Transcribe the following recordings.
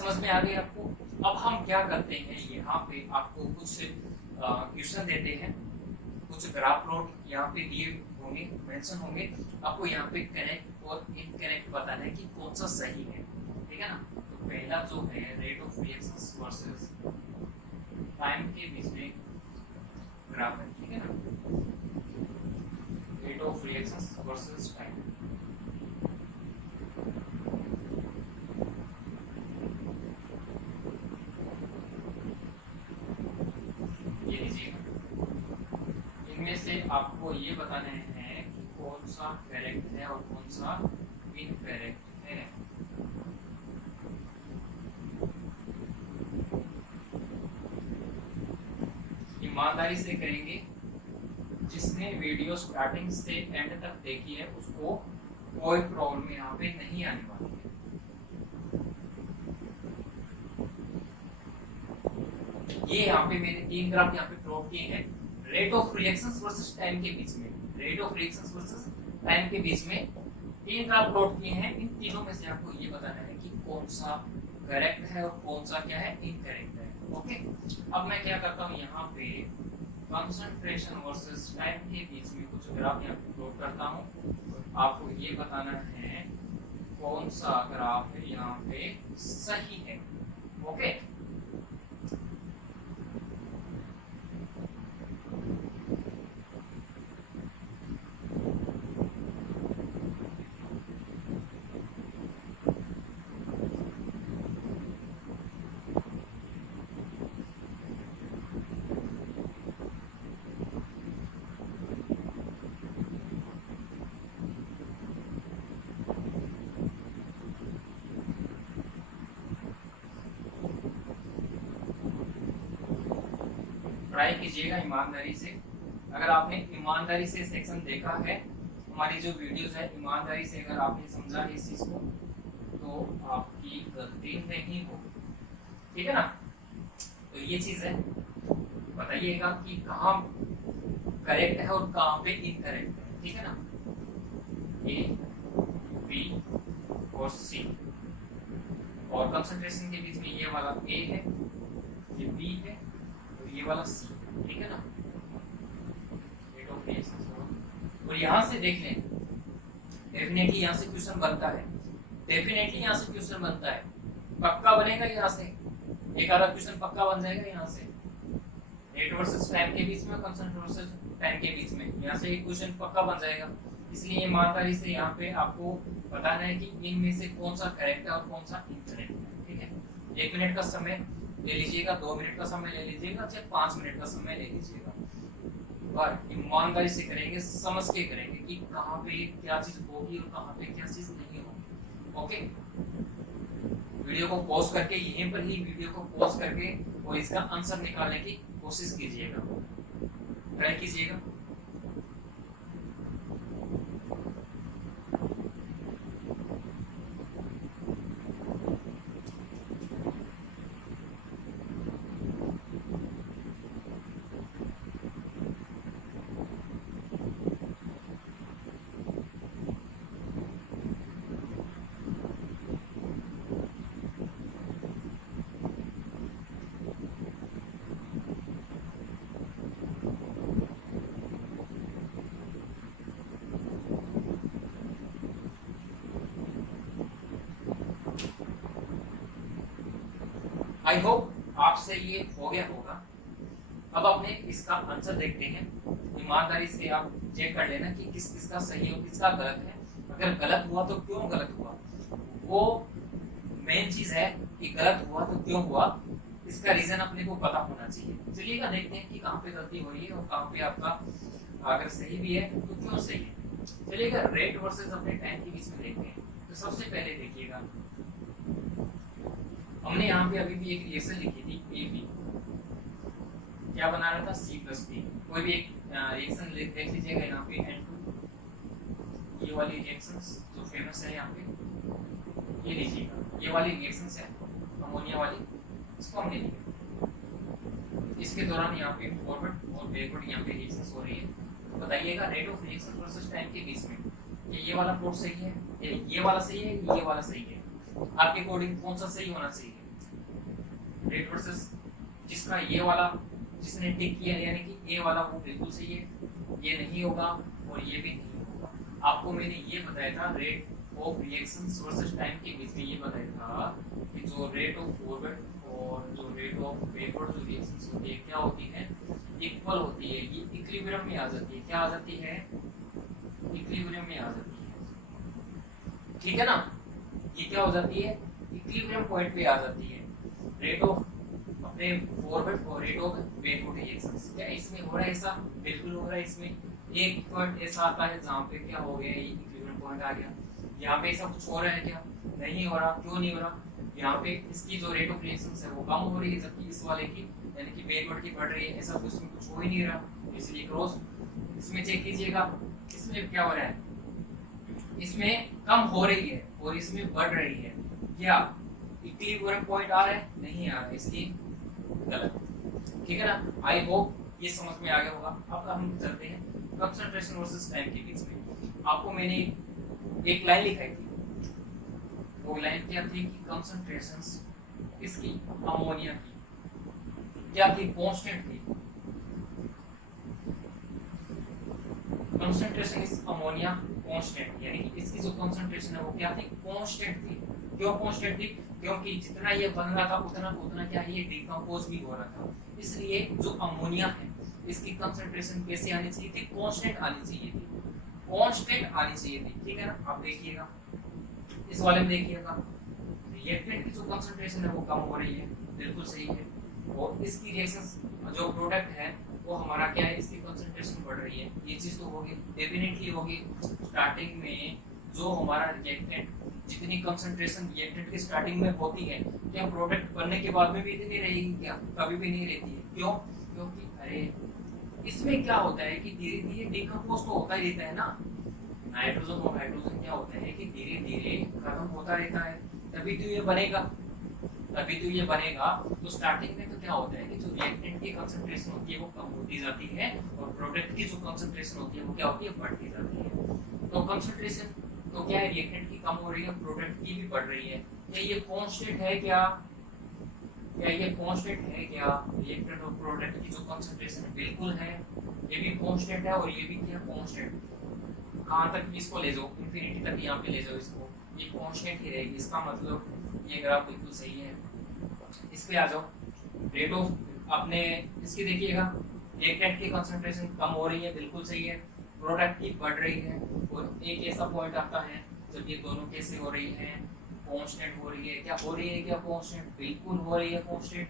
समझ में आ गई आपको? अब हम क्या करते हैं, यहाँ पे आपको कुछ क्वेश्चन देते हैं, कुछ ग्राफ प्लॉट यहाँ पे दिए होंगे, मेंशन होंगे, आपको यहाँ पे करेक्ट और इनकरेक्ट बताना है कि कौन सा सही है, ठीक है ना। तो पहला जो है rate of reactions versus time के बीच में ग्राफ है, ठीक है ना, rate of reactions versus time. ये लीजिएगा, इनमें से आपको ये बताना है कि कौन सा करेक्ट है और कौन सा इनकरेक्ट है। ईमानदारी से करेंगे, जिसने वीडियो स्टार्टिंग से एंड तक देखी है उसको कोई प्रॉब्लम यहाँ पे नहीं आने वाली है। ये यहाँ पे मैंने 3 ग्राफ यहाँ पे प्लॉट किए हैं rate of reactions versus time के बीच में, rate of reactions versus time के बीच में 3 ग्राफ प्लॉट किए हैं। इन तीनों में से आपको ये बताना है कि कौन सा करेक्ट है और कौन सा क्या है, इनकरेक्ट है। ओके, अब मैं क्या करता हूँ, यहाँ पे कंसंट्रेशन वर्सेस टाइम के बीच में कुछ ग्राफ यहाँ पे प्लॉट करता हूँ। आपको ये बताना है कौन सा ग्राफ है यहाँ पे सही है। ओके, ट्राई कीजिएगा ईमानदारी से। अगर आपने ईमानदारी से सेक्शन देखा है, हमारी जो वीडियोस है, ईमानदारी से अगर आपने समझा इस चीज को, तो आपकी गलती नहीं होगी, ठीक है ना। तो ये चीज है, बताइएगा कि कहाँ करेक्ट है और कहाँ पे इनकरेक्ट है, ठीक है ना। ए, बी और सी, और कंसंट्रेशन के बीच में ये वाला ए है, ये बी है, ये वाला सी, ठीक है ना। रेट ऑफ रिएक्शंस, और यहाँ से देख लें, डेफिनेटली यहाँ से क्वेश्चन बनता है, डेफिनेटली यहाँ से क्वेश्चन बनता है, पक्का बनेगा यहाँ से, एक आधा क्वेश्चन पक्का बन जाएगा यहाँ से। रेट वर्सेस टाइम के बीच में, कंसंट्रेशन वर्सेस टाइम के बीच में, यहाँ से एक क्वेश्चन पक्का बन जाएगा। इसलिए ईमानदारी से यहाँ पे आपको बताना है कि इनमें से कौन सा करेक्ट है और कौन सा इनकरेक्ट है, ठीक है। 1 मिनट का समय ले लीजिएगा, 2 मिनट का समय ले लीजिएगा, चाहे 5 मिनट का समय ले लीजिएगा, पर ईमानदारी से करेंगे, समझ के करेंगे कि कहाँ पे क्या चीज होगी और कहाँ पे क्या चीज नहीं होगी। ओके, वीडियो को पॉज करके, यहीं पर ही वीडियो को पॉज करके और इसका आंसर निकालने की कोशिश कीजिएगा, ट्राई कीजिएगा। आई होप आपसे ये हो गया होगा। अब अपने इसका आंसर देखते हैं, ईमानदारी से आप चेक कर लेना कि किस किसका सही और किसका गलत है। अगर गलत हुआ तो क्यों गलत हुआ, वो मेन चीज है कि गलत हुआ तो क्यों हुआ, इसका रीजन अपने को पता होना चाहिए। चलिएगा देखते हैं कि कहाँ पे गलती हो रही है और कहाँ पे आपका अगर सही भी है तो क्यों सही है। चलिएगा रेट वर्सेस अपने टाइम के बीच में देखते हैं। तो सबसे पहले देखिएगा, हमने यहाँ पे अभी भी एक रिएक्शन लिखी थी ए बी, क्या बना रहा था सी प्लस बी। कोई भी एक रिएक्शन देख लीजिएगा यहाँ पे N2, ये वाली रिएक्शंस जो फेमस है यहाँ पे, ये लीजिएगा, ये वाली रिएक्शंस है अमोनिया वाली, इसको हमने लिखा। इसके दौरान यहाँ पे फॉरवर्ड और बैकवर्ड यहाँ पे रिएक्शंस हो रही है। तो बताइएगा rate of reaction versus time के बीच में ये वाला प्लॉट सही है, ये वाला सही है, ये वाला सही है, आपके अकॉर्डिंग कौन सा सही होना चाहिए। रेट वर्सेस जिसका ये वाला जिसने टिक किया यानी कि ए वाला वो बिल्कुल सही है, ये नहीं होगा और ये भी नहीं होगा। आपको मैंने ये बताया था rate of reaction versus time के बीच में ये बताया था कि जो रेट ऑफ फॉरवर्ड और जो रेट ऑफ बैकवर्ड जो रिएक्शंस होती है क्या होती है, इक्वल होती है, ये इक्विलिब्रियम में आ जाती है। क्या आ जाती है? इक्विलिब्रियम में आ जाती है, ठीक है ना। ये क्या हो जाती है? इक्विलिब्रियम पॉइंट पे आ जाती है रेट ऑफ अपने फॉरवर्ड और रेट ऑफ बैकवर्ड रिएक्शंस। क्या इसमें हो रहा है ऐसा? बिल्कुल हो रहा है। इसमें एक पॉइंट ऐसा आता है जहाँ पे क्या हो गया, ये इक्विलिब्रियम पॉइंट आ गया। यहाँ पे ऐसा कुछ हो रहा है क्या? नहीं हो रहा। क्यों नहीं हो रहा? यहाँ पे इसकी जो रेट ऑफ रिएक्शंस है वो कम हो रही है, जबकि इस वाले की यानी कि बैकवर्ड की बढ़ रही है। ऐसा कुछ इसमें कुछ हो ही नहीं रहा, इसलिए क्रॉस। इसमें चेक कीजिएगा, इसमें क्या हो रहा है? इसमें कम हो रही है और इसमें बढ़ रही है। क्या इक्विलिब्रियम पॉइंट आ रहा है? नहीं आ रहा है, इसलिए गलत। ठीक है ना। आई होप ये समझ में आ गया होगा। अब हम चलते हैं कंसंट्रेशन वर्सेस टाइम के बीच में। आपको मैंने एक लाइन लिखाई थी, वो लाइन क्या थी कि कंसंट्रेशंस इसकी अमोनिया की क्या थी? कांस्टेंट थी। कंसंट्रेशन इज अमोनिया कांस्टेंट, यानी कि इसकी जो कंसंट्रेशन है वो क्या थी? कांस्टेंट थी। क्यों कांस्टेंट थी? क्योंकि जितना ये बन रहा था उतना उतना क्या ये डिकम्पोज भी हो रहा था। इसलिए जो अमोनिया है इसकी कंसंट्रेशन कैसे आनी चाहिए थी? कांस्टेंट आनी चाहिए थी, कांस्टेंट आनी चाहिए थी। ठीक है ना। आप देखिएगा इस वाले में, देखिएगा रिएक्टेंट की जो कंसंट्रेशन है वो कम हो रही है, बिल्कुल सही है। और इसकी रिएक्शन जो प्रोडक्ट है वो हमारा क्या है? इसकी कंसंट्रेशन बढ़ रही है। ये चीज तो होगी, डेफिनेटली होगी। स्टार्टिंग में जो हमारा रिएक्टेंट जितनी कंसंट्रेशन रिएक्टेंट की स्टार्टिंग में होती है, क्या प्रोडक्ट बनने के बाद में भी इतनी रहेगी? क्या कभी भी नहीं रहती है। क्यों? क्योंकि अरे इसमें क्या होता है कि धीरे धीरे डिकम्पोज तो होता ही रहता है ना। नाइट्रोजन और हाइड्रोजन क्या होता है कि धीरे धीरे खत्म होता रहता है, तभी तो ये बनेगा, तभी तो ये बनेगा। तो स्टार्टिंग में तो क्या होता है कि जो रिएक्टेंट की कंसंट्रेशन होती है वो कम होती जाती है और प्रोडक्ट की जो कंसंट्रेशन होती है वो क्या होती है? बढ़ती जाती है। तो कंसंट्रेशन तो क्या है? रिएक्टेंट की कम हो रही है, प्रोडक्ट की भी बढ़ रही है। क्या ये कांस्टेंट है? क्या ये कांस्टेंट है? क्या रिएक्टेंट और प्रोडक्ट की जो कंसंट्रेशन है बिल्कुल है, ये भी कांस्टेंट है और ये भी क्या? कांस्टेंट। कहाँ तक इसको ले जाओ? इंफिनिटी तक यहाँ पे ले जाओ इसको, ये कांस्टेंट ही रहेगी। इसका मतलब ये ग्राफ बिल्कुल सही है। इस पे आ जाओ, रेट ऑफ अपने इसकी देखिएगा, रिएक्टेंट की कंसंट्रेशन कम हो रही है, बिल्कुल सही है। प्रोडक्ट की बढ़ रही है और एक ऐसा पॉइंट आता है जब ये दोनों कैसे हो रही है? कांस्टेंट हो रही है। क्या हो रही है? क्या कांस्टेंट? बिल्कुल हो रही है कांस्टेंट।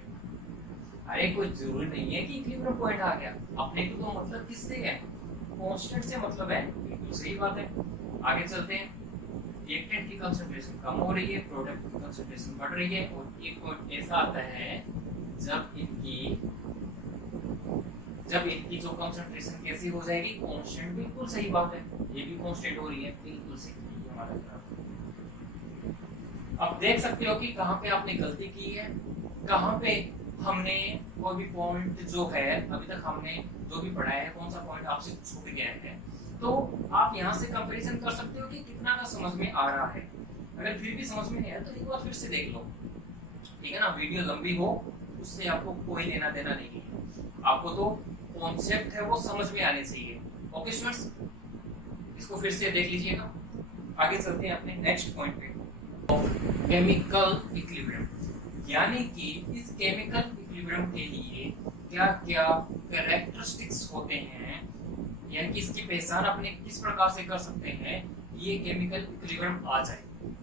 अरे कोई जरूरी नहीं है कि इक्विलिब्रियम पॉइंट आ गया, अपने को तो मतलब किससे है? कांस्टेंट से मतलब है, बिल्कुल सही बात है। आगे चलते हैं। रिएक्टेंट की कंसंट्रेशन कम हो रही है, प्रोडक्ट की कंसंट्रेशन बढ़ रही है और एक पॉइंट ऐसा आता है जब इनकी जो कंसंट्रेशन कैसी हो जाएगी? कांस्टेंट। बिल्कुल सही बात है, ये भी कांस्टेंट हो रही है, बिल्कुल सही हमारा ग्राफ। अब देख सकते हो कि कहाँ पे आपने गलती की है, कहाँ पे हमने कोई भी पॉइंट जो है अभी तक हमने जो भी पढ़ाया है कौन सा पॉइंट आपसे छूट गया है। तो आप यहाँ से कंपैरिजन कर सकते हो कि कितना का समझ में आ रहा है। अगर फिर भी समझ में नहीं आया तो एक बार फिर से देख लो, ठीक है ना। वीडियो लंबी हो उससे आपको कोई लेना देना नहीं है, आपको तो कॉन्सेप्ट है वो समझ में आने चाहिए। ओके स्टूडेंट्स, इसको फिर से देख लीजिएगा। आगे चलते हैं अपने नेक्स्ट पॉइंट पे, केमिकल इक्विलिब्रियम। यानी कि इस केमिकल इक्विलिब्रियम के लिए क्या क्या कैरेक्टरिस्टिक्स होते हैं, यानी कि इसकी पहचान अपने किस प्रकार से कर सकते हैं ये केमिकल इक्विलिब्रियम आ जाए।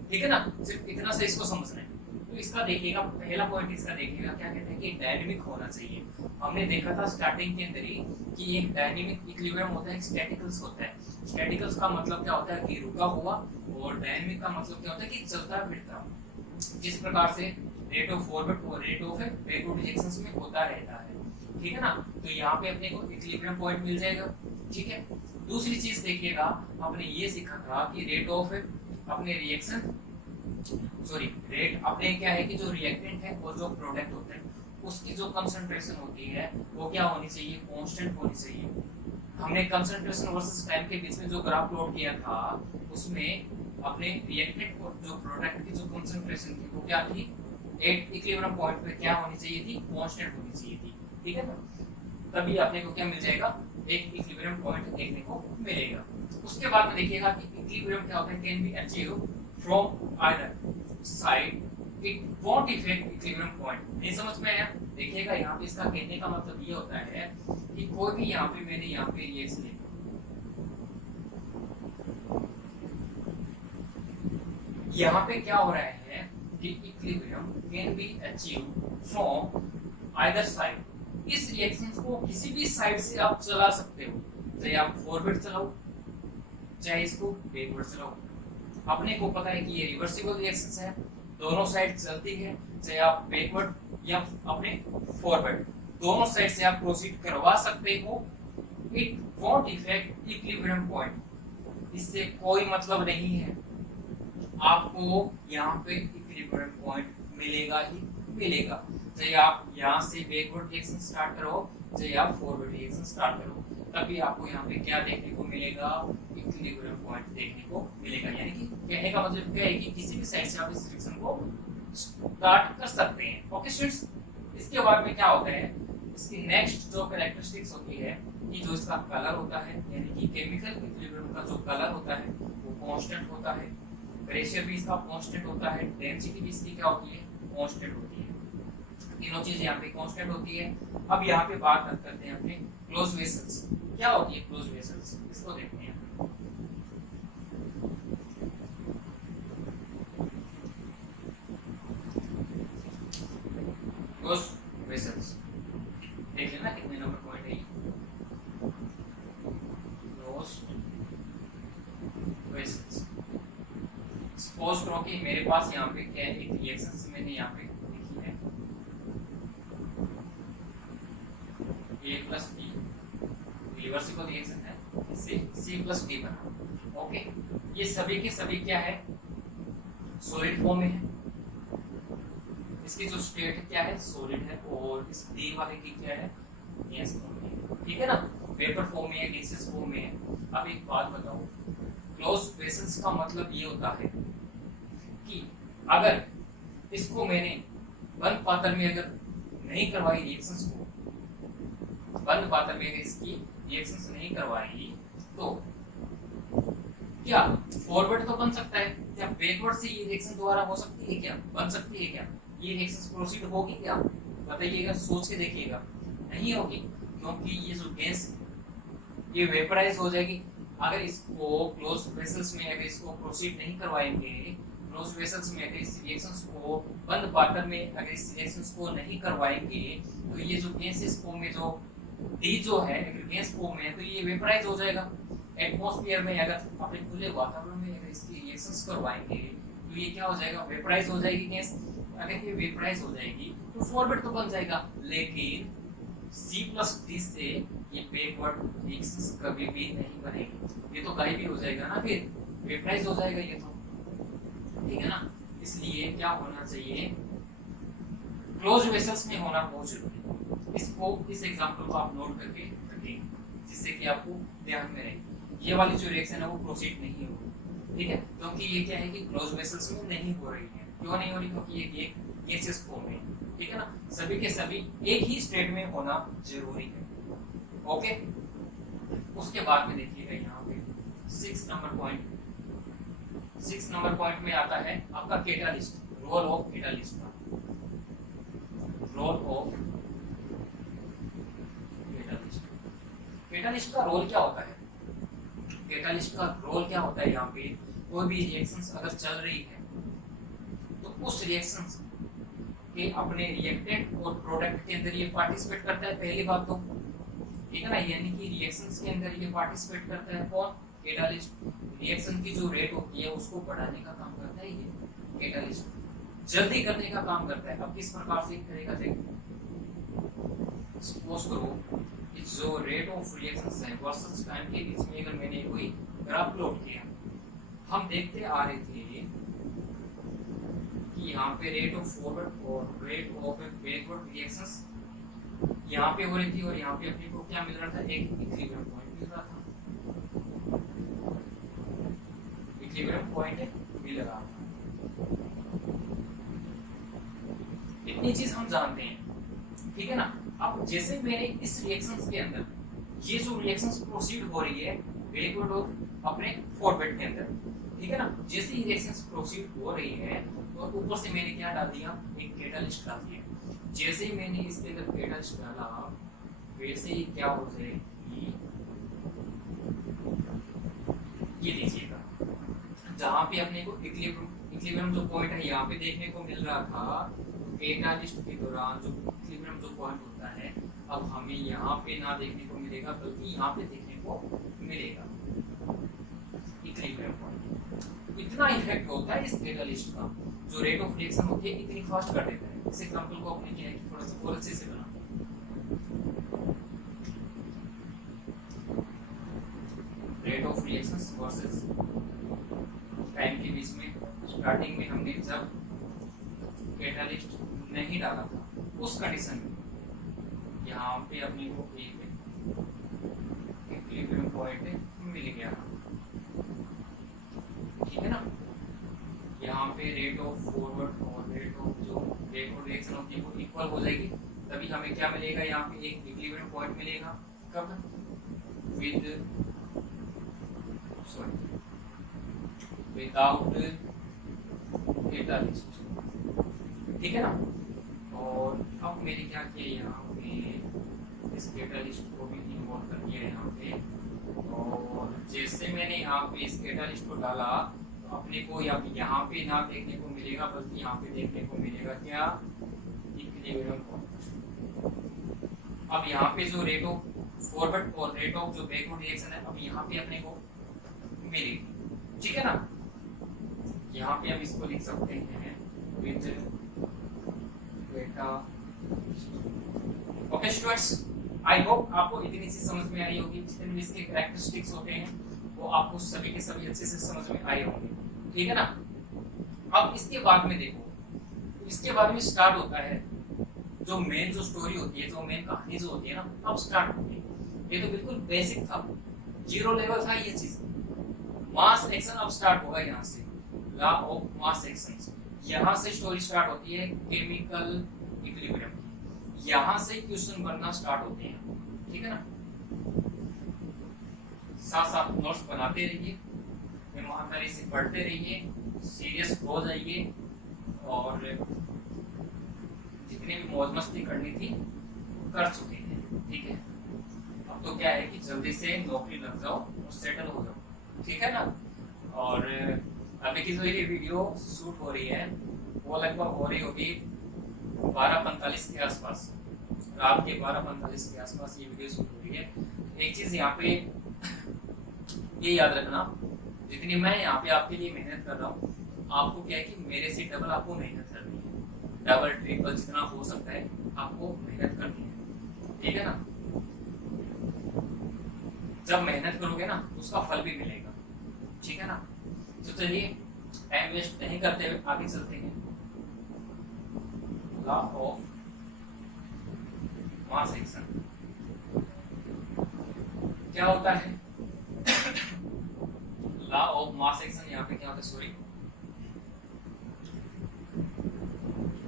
ठीक है ना, सिर्फ इतना से इसको समझना है। तो इसका देखिएगा, पहला पॉइंट इसका देखिएगा, क्या कहते हैं कि डायनेमिक होना चाहिए। हमने देखा था स्टार्टिंग के अंदर ही कि एक डायनेमिक इक्विलिब्रियम होता है, एक स्टैटिकल्स होता है। स्टैटिकल्स का मतलब क्या होता है कि रुका हुआ, और डायनेमिक का मतलब क्या होता है कि चलता फिरता। जिस प्रकार से रेट ऑफ फॉरवर्ड और रेट ऑफ बैकवर्ड रिएक्शंस में होता रहता है, ठीक है ना। तो यहाँ पे अपने को इक्विलिब्रियम पॉइंट मिल जाएगा, ठीक है। दूसरी चीज देखिएगा, आपने ये सीखा था कि रेट ऑफ अपने रिएक्शन रेट अपने क्या है कि जो रिएक्टेंट है और जो प्रोडक्ट होता है उसकी जो कंसंट्रेशन होती है वो क्या होनी चाहिए? कांस्टेंट होनी चाहिए। हमने कंसंट्रेशन वर्सेस टाइम के बीच में जो ग्राफ प्लॉट किया था उसमें अपने रिएक्टेंट और जो प्रोडक्ट की जो कंसंट्रेशन थी वो क्या थी? एट इक्विलिब्रियम पॉइंट पे क्या होनी चाहिए थी, कांस्टेंट होनी चाहिए थी, ठीक है ना। तभी अपने को क्या मिल जाएगा, एक इक्विलिब्रियम पॉइंट देखने को मिलेगा। उसके बाद में देखिएगा कि इक्विलिब्रियम क्या होता है, can be achieve from either side, it won't effect equilibrium point. नहीं समझ में आया? देखिएगा यहाँ पे इसका कहने का मतलब ये होता है कि कोई भी यहाँ पे मैंने यहाँ पे रिएक्शन लिखा, यहाँ पे क्या हो रहा है कि equilibrium can be achieve from either side. इस रिएक्शन को किसी भी साइड से आप चला सकते हो, चाहे आप फॉरवर्ड चलाओ चाहे इसको बैकवर्ड चलाओ। अपने को पता है कि ये रिवर्सिबल रिएक्शन है, दोनों साइड चलती है, चाहे आप बैकवर्ड या अपने फॉरवर्ड दोनों साइड से आप प्रोसीड करवा सकते हो। It won't effect equilibrium point, इससे कोई मतलब नहीं है, आपको यहाँ पे इक्विलिब्रियम पॉइंट मिलेगा ही मिलेगा, चाहे आप यहाँ से बैकवर्ड रिएक्शन स्टार्ट करो चाहे आप फॉरवर्ड रिएक्शन स्टार्ट करो, तभी आपको यहाँ पे क्या देखने को मिलेगा, इक्विलिब्रियम पॉइंट देखने को मिलेगा। यानी कि कहने का मतलब क्या है कि किसी भी साइड से आप इस रिएक्शन को स्टार्ट कर सकते हैं। ओके स्टूडेंट्स, इसके बाद में क्या होता है, इसकी नेक्स्ट जो कैरेक्टरिस्टिक्स होती है कि जो इसका कलर होता है, यानी कि केमिकल इक्विलिब्रियम का जो कलर होता है वो कांस्टेंट होता है, प्रेशर भी इसका कांस्टेंट होता है, डेंसिटी भी इसकी क्या होती है, कांस्टेंट होती है। तीनों चीजें यहाँ पे कांस्टेंट होती है। अब यहाँ पे बात करते हैं अपने क्लोज वेसल्स। क्या होती है क्लोज वेसल्स, इसको देखते हैं। क्लोज वेसल्स देख लेना कितने नंबर पॉइंट है, क्लोज वेसल्स। सपोज करो कि मेरे पास यहाँ पे क्या है, एक रिएक्शन मैंने यहाँ पे लिखी है A plus B, reversible reaction है, इससे C प्लस D बना। ओके, ये सभी के सभी क्या है, सॉलिड फॉर्म में है, इसकी जो स्टेट क्या है सॉलिड है, और इस D वाले की क्या है, गैस फॉर्म में, ठीक है ना, वेपर फॉर्म में है, गैसियस फॉर्म में है। अब एक बात बताओ, क्लोज वेसल्स का मतलब ये होता है कि अगर इसको मैंने बंद पात्र में अगर नहीं करवाई रिएक्शंस को, बंद पात्र में अगर इसकी रिएक्शंस नहीं करवाई तो क्या फॉरवर्ड तो बन सकता है, क्या बैकवर्ड से ये रिएक्शन दोबारा हो सकती है, क्या बन सकती है, क्या ये रिएक्शंस प्रोसीड होगी, क्या बताइएगा, सोच के देखिएगा, नहीं होगी, क्योंकि ये जो गैस ये वेपराइज हो जाएगी। अगर इसको क्लोज वेसल्स में अगर इसको प्रोसीड नहीं करवाएंगे, क्लोज वेसल्स में अगर इस रिएक्शंस को बंद पात्र में अगर इस रिएक्शंस को नहीं करवाएंगे तो ये जो गैसेस फॉर्म में जो डी जो है अगर गैस फॉर्म में तो ये वेपराइज हो जाएगा। एटमॉस्फेयर में अगर अपने खुले वातावरण में अगर इसकी रिएक्शंस करवाएंगे तो ये क्या हो जाएगा, वेपराइज हो जाएगी गैस। अगर ये वेपराइज हो जाएगी तो फॉरवर्ड तो बन जाएगा, लेकिन C प्लस D से ये बैकवर्ड रिएक्शंस कभी भी नहीं बनेगी, ये तो गायब ही हो जाएगा ना, फिर वेपराइज हो जाएगा ये तो, ठीक है ना। इसलिए क्या होना चाहिए, क्लोज वेसल्स में होना बहुत जरूरी है। इसको इस एग्जांपल को आप नोट करके रखेंगे जिससे कि आपको ध्यान में रहे, ये वाली जो रिएक्शन है वो प्रोसीड नहीं होगी, ठीक है, क्योंकि ये क्या है कि क्लोज वेसल्स में नहीं हो रही है। क्यों नहीं हो रही, क्योंकि ये गैसियस फॉर्म है, ठीक है ना, सभी के सभी एक ही स्टेट में होना जरूरी है। ओके, उसके बाद में देखिएगा यहाँ पे 6 नंबर पॉइंट में आता है आपका कैटालिस्ट, रोल ऑफ कैटालिस्ट का, रोल ऑफ कैटालिस्ट का रोल क्या होता है, कैटालिस्ट का रोल क्या होता है, यहाँ पे कोई भी रिएक्शंस अगर चल रही है तो उस रिएक्शंस के अपने रिएक्टेंट और प्रोडक्ट के अंदर ये पार्टिसिपेट करता है, पहली बात तो, ठीक है ना, यानी कि रिएक्शंस के अंदर ये पार्टिसिपेट करता है कौन, कैटालिस्ट। रिएक्शन की जो रेट होती है उसको बढ़ाने का काम करता है ये कैटालिस्ट, जल्दी करने का काम करता है। अब किस प्रकार से करेगा, देखो सपोज करो कि जो रेट ऑफ रिएक्शंस है वर्सेस टाइम के बीच में अगर मैंने कोई ग्राफ प्लॉट किया, हम देखते आ रहे थे कि यहाँ पे रेट ऑफ फॉरवर्ड और रेट ऑफ बैकवर्ड रिएक्शंस यहाँ पे हो रही थी, और यहाँ पे अपने को क्या मिल रहा था, एक इक्विलिब्रियम पॉइंट मिल रहा था, इक्विलिब्रियम पॉइंट मिल रहा था। हम जानते हैं, ठीक है ना। अब जैसे मैंने इस रिएक्शंस के अंदर ये जो रिएक्शंस प्रोसीड हो रही है लिक्विड और अपने फॉरवर्ड के अंदर, ठीक है ना, जैसे ही रिएक्शंस प्रोसीड हो रही है तो ऊपर से मैंने क्या डाल दिया, एक कैटालिस्ट डाल दिया। जैसे ही मैंने इसके अंदर कैटालिस्ट डाला वैसे ही क्या हो जाएगी, ये लीजिएगा, जहां पे अपने को इक्विलिब्रियम जो पॉइंट है यहाँ पे देखने को मिल रहा था कैटालिस्ट के दौरान, जो इक्विलिब्रियम जो पॉइंट होता है अब हमें यहाँ पे ना देखने को मिलेगा बल्कि यहाँ पे देखने को मिलेगा इक्विलिब्रियम पॉइंट। इतना इफेक्ट होता है इस कैटालिस्ट का, जो रेट ऑफ रिएक्शन होती है इतनी फास्ट कर देता है। इस एग्जांपल को अपने क्या है थोड़ा सा और अच्छे से बनाते हैं। Rate of reactions versus time के बीच में स्टार्टिंग में हमने जब कैटालिस्ट नहीं डाला था उस कंडीशन में यहाँ पे अपने को एक इक्विलिब्रियम पॉइंट मिल गया, ठीक है ना। यहाँ पे रेट ऑफ फॉरवर्ड और रेट ऑफ जो बैकवर्ड रिएक्शन होती है वो इक्वल हो जाएगी, तभी हमें क्या मिलेगा, यहाँ पे एक इक्विलिब्रियम पॉइंट मिलेगा। कब? विदाउट कैटालिस्ट, ठीक है ना। और अब मैंने क्या किया, यहाँ पे इस कैटालिस्ट को भी इन्वॉल्व कर दिया यहाँ पे, और जैसे मैंने यहाँ पे इस कैटालिस्ट को डाला तो अपने को यहाँ पे ना देखने को मिलेगा बल्कि यहाँ पे देखने को मिलेगा क्या, इक्विलिब्रियम पॉइंट। अब यहाँ पे जो रेट ऑफ फॉरवर्ड और रेट ऑफ जो बैकवर्ड रिएक्शन है अब यहाँ पे अपने को मिलेगी, ठीक है ना। यहाँ पे हम इसको लिख सकते हैं विद बेटा। ओके स्टूडेंट्स, आई होप आपको इतनी सी समझ में आई होगी, जितने भी इसके कैरेक्टरिस्टिक्स होते हैं वो आपको सभी के सभी अच्छे से समझ में आए होंगे, ठीक है ना। अब इसके बाद में देखो, इसके बाद में स्टार्ट होता है जो मेन जो स्टोरी होती है, जो मेन कहानी जो होती है ना, अब स्टार्ट होती है। ये तो बिल्कुल बेसिक था, जीरो लेवल था ये चीज। मास एक्शन अब स्टार्ट होगा यहाँ से, लॉ ऑफ मास एक्शन, यहाँ से स्टोरी स्टार्ट होती है केमिकल इक्विलिब्रियम की, यहाँ से क्वेश्चन बनना स्टार्ट होते हैं, ठीक है ना। साथ साथ नोट्स बनाते रहिए, ईमानदारी से पढ़ते रहिए, सीरियस हो जाइए, और जितनी भी मौज मस्ती करनी थी कर चुके हैं, ठीक है। अब तो क्या है कि जल्दी से नौकरी लग जाओ और सेटल हो जाओ, ठीक है ना। और अभी की जो ये वीडियो शूट हो रही है वो लगभग हो रही होगी 12:45 के आसपास, रात के 12:45 के आसपास ये वीडियो शूट हो रही है। एक चीज यहाँ पे ये याद रखना, जितनी मैं यहाँ पे आपके लिए मेहनत कर रहा हूँ, आपको क्या है कि मेरे से डबल आपको मेहनत करनी है, डबल ट्रिपल जितना हो सकता है आपको मेहनत करनी है, ठीक है ना। जब मेहनत करोगे ना उसका फल भी मिलेगा, ठीक है ना। तो चलिए टाइम वेस्ट नहीं करते हुए आगे चलते हैं। लॉ ऑफ मास एक्शन क्या होता है? लॉ ऑफ मास एक्शन यहाँ पे क्या होता है, sorry,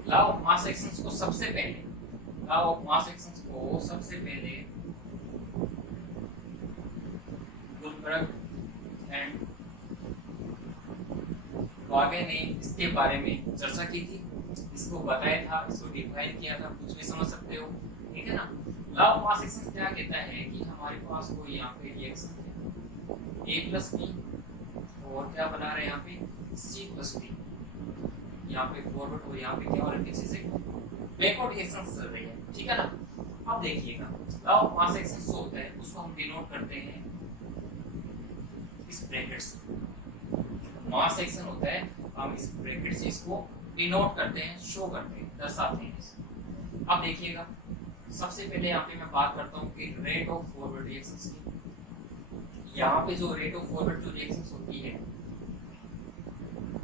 law of mass action को सबसे पहले, लॉ ऑफ मास एक्शन को सबसे पहले गुलबर्ग एंड वागे ने इसके बारे में चर्चा की थी, इसको बताया था, इसको डिफाइन किया था, कुछ भी समझ सकते हो, ठीक है ना। लॉ ऑफ मास एक्शन क्या कहता है कि हमारे पास कोई यहाँ पे रिएक्शन है A प्लस बी, और क्या बना रहे हैं यहाँ पे C प्लस डी, यहाँ पे फॉरवर्ड और यहाँ पे क्या हो रहा है पीछे से बैकवर्ड रिएक्शन चल रही है, ठीक है ना। अब देखिएगा लॉ ऑफ मास एक्शन जो होता है उसको हम डिनोट करते हैं इस ब्रैकेट से। मास एक्शन होता है, हम इस ब्रैकेट से इसको डिनोट करते हैं, शो करते हैं, दर्शाते हैं इसे। अब देखिएगा सबसे पहले यहाँ पे मैं बात करता हूँ कि रेट ऑफ फॉरवर्ड रिएक्शंस की। यहाँ पे जो रेट ऑफ फॉरवर्ड जो रिएक्शंस होती है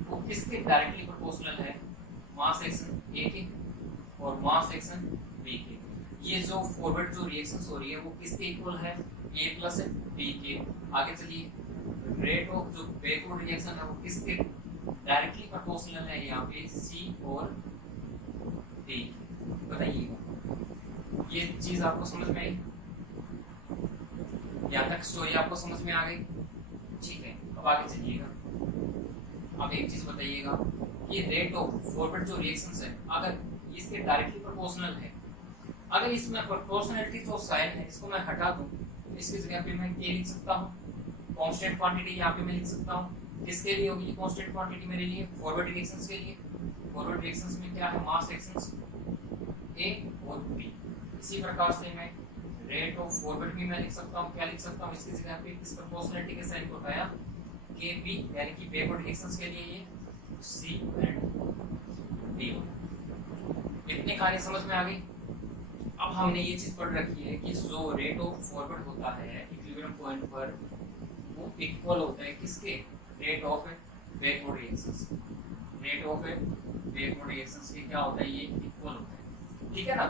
वो किसके डायरेक्टली प्रोपोर्शनल है, मास एक्शन ए के और मास एक्शन बी के। ये जो फॉरवर्ड जो रिएक्शंस हो रही है वो किसके इक्वल है, ए प्लस बी के। आगे चलिए रेट ऑफ जो बैकवर्ड रिएक्शन है वो किसके डायरेक्टली प्रोपोर्शनल है, यहाँ पे सी और डी, बताइएगा। ये चीज आपको समझ में आई? यहाँ तक स्टोरी आपको समझ में आ गई? ठीक है, अब आगे चलिएगा। अब एक चीज बताइएगा, ये रेट ऑफ फॉरवर्ड जो रिएक्शंस है, अगर इसके डायरेक्टली प्रोपोर्शनल है, अगर इसमें प्रोपोर्शनलिटी जो साइन है इसको मैं हटा दूं तो इसकी जगह पे मैं क्या लिख सकता हूँ? कांस्टेंट क्वांटिटी यहाँ पे मैं लिख सकता हूँ। किसके लिए होगी ये कांस्टेंट क्वांटिटी? मेरे लिए फॉरवर्ड रिएक्शंस के लिए। फॉरवर्ड रिएक्शंस में क्या है? मास रिएक्शंस ए और बी। इसी प्रकार से मैं रेट ऑफ फॉरवर्ड भी मैं लिख सकता हूँ। क्या लिख सकता हूँ? इसकी जगह पे इस प्रोपोर्शनलिटी के साइन को हटाया, के बी यानी कि बैकवर्ड रिएक्शंस के लिए ये सी एंड डी। इतनी कहानी समझ में आ गई? अब हमने ये चीज पढ़ रखी है कि जो रेट ऑफ फॉरवर्ड होता है इक्विलिब्रियम पॉइंट पर, वो इक्वल होता है किसके? Rate of backward reactions. Rate of backward reactions के क्या होता है? ये इक्वल होता है। ठीक है ना?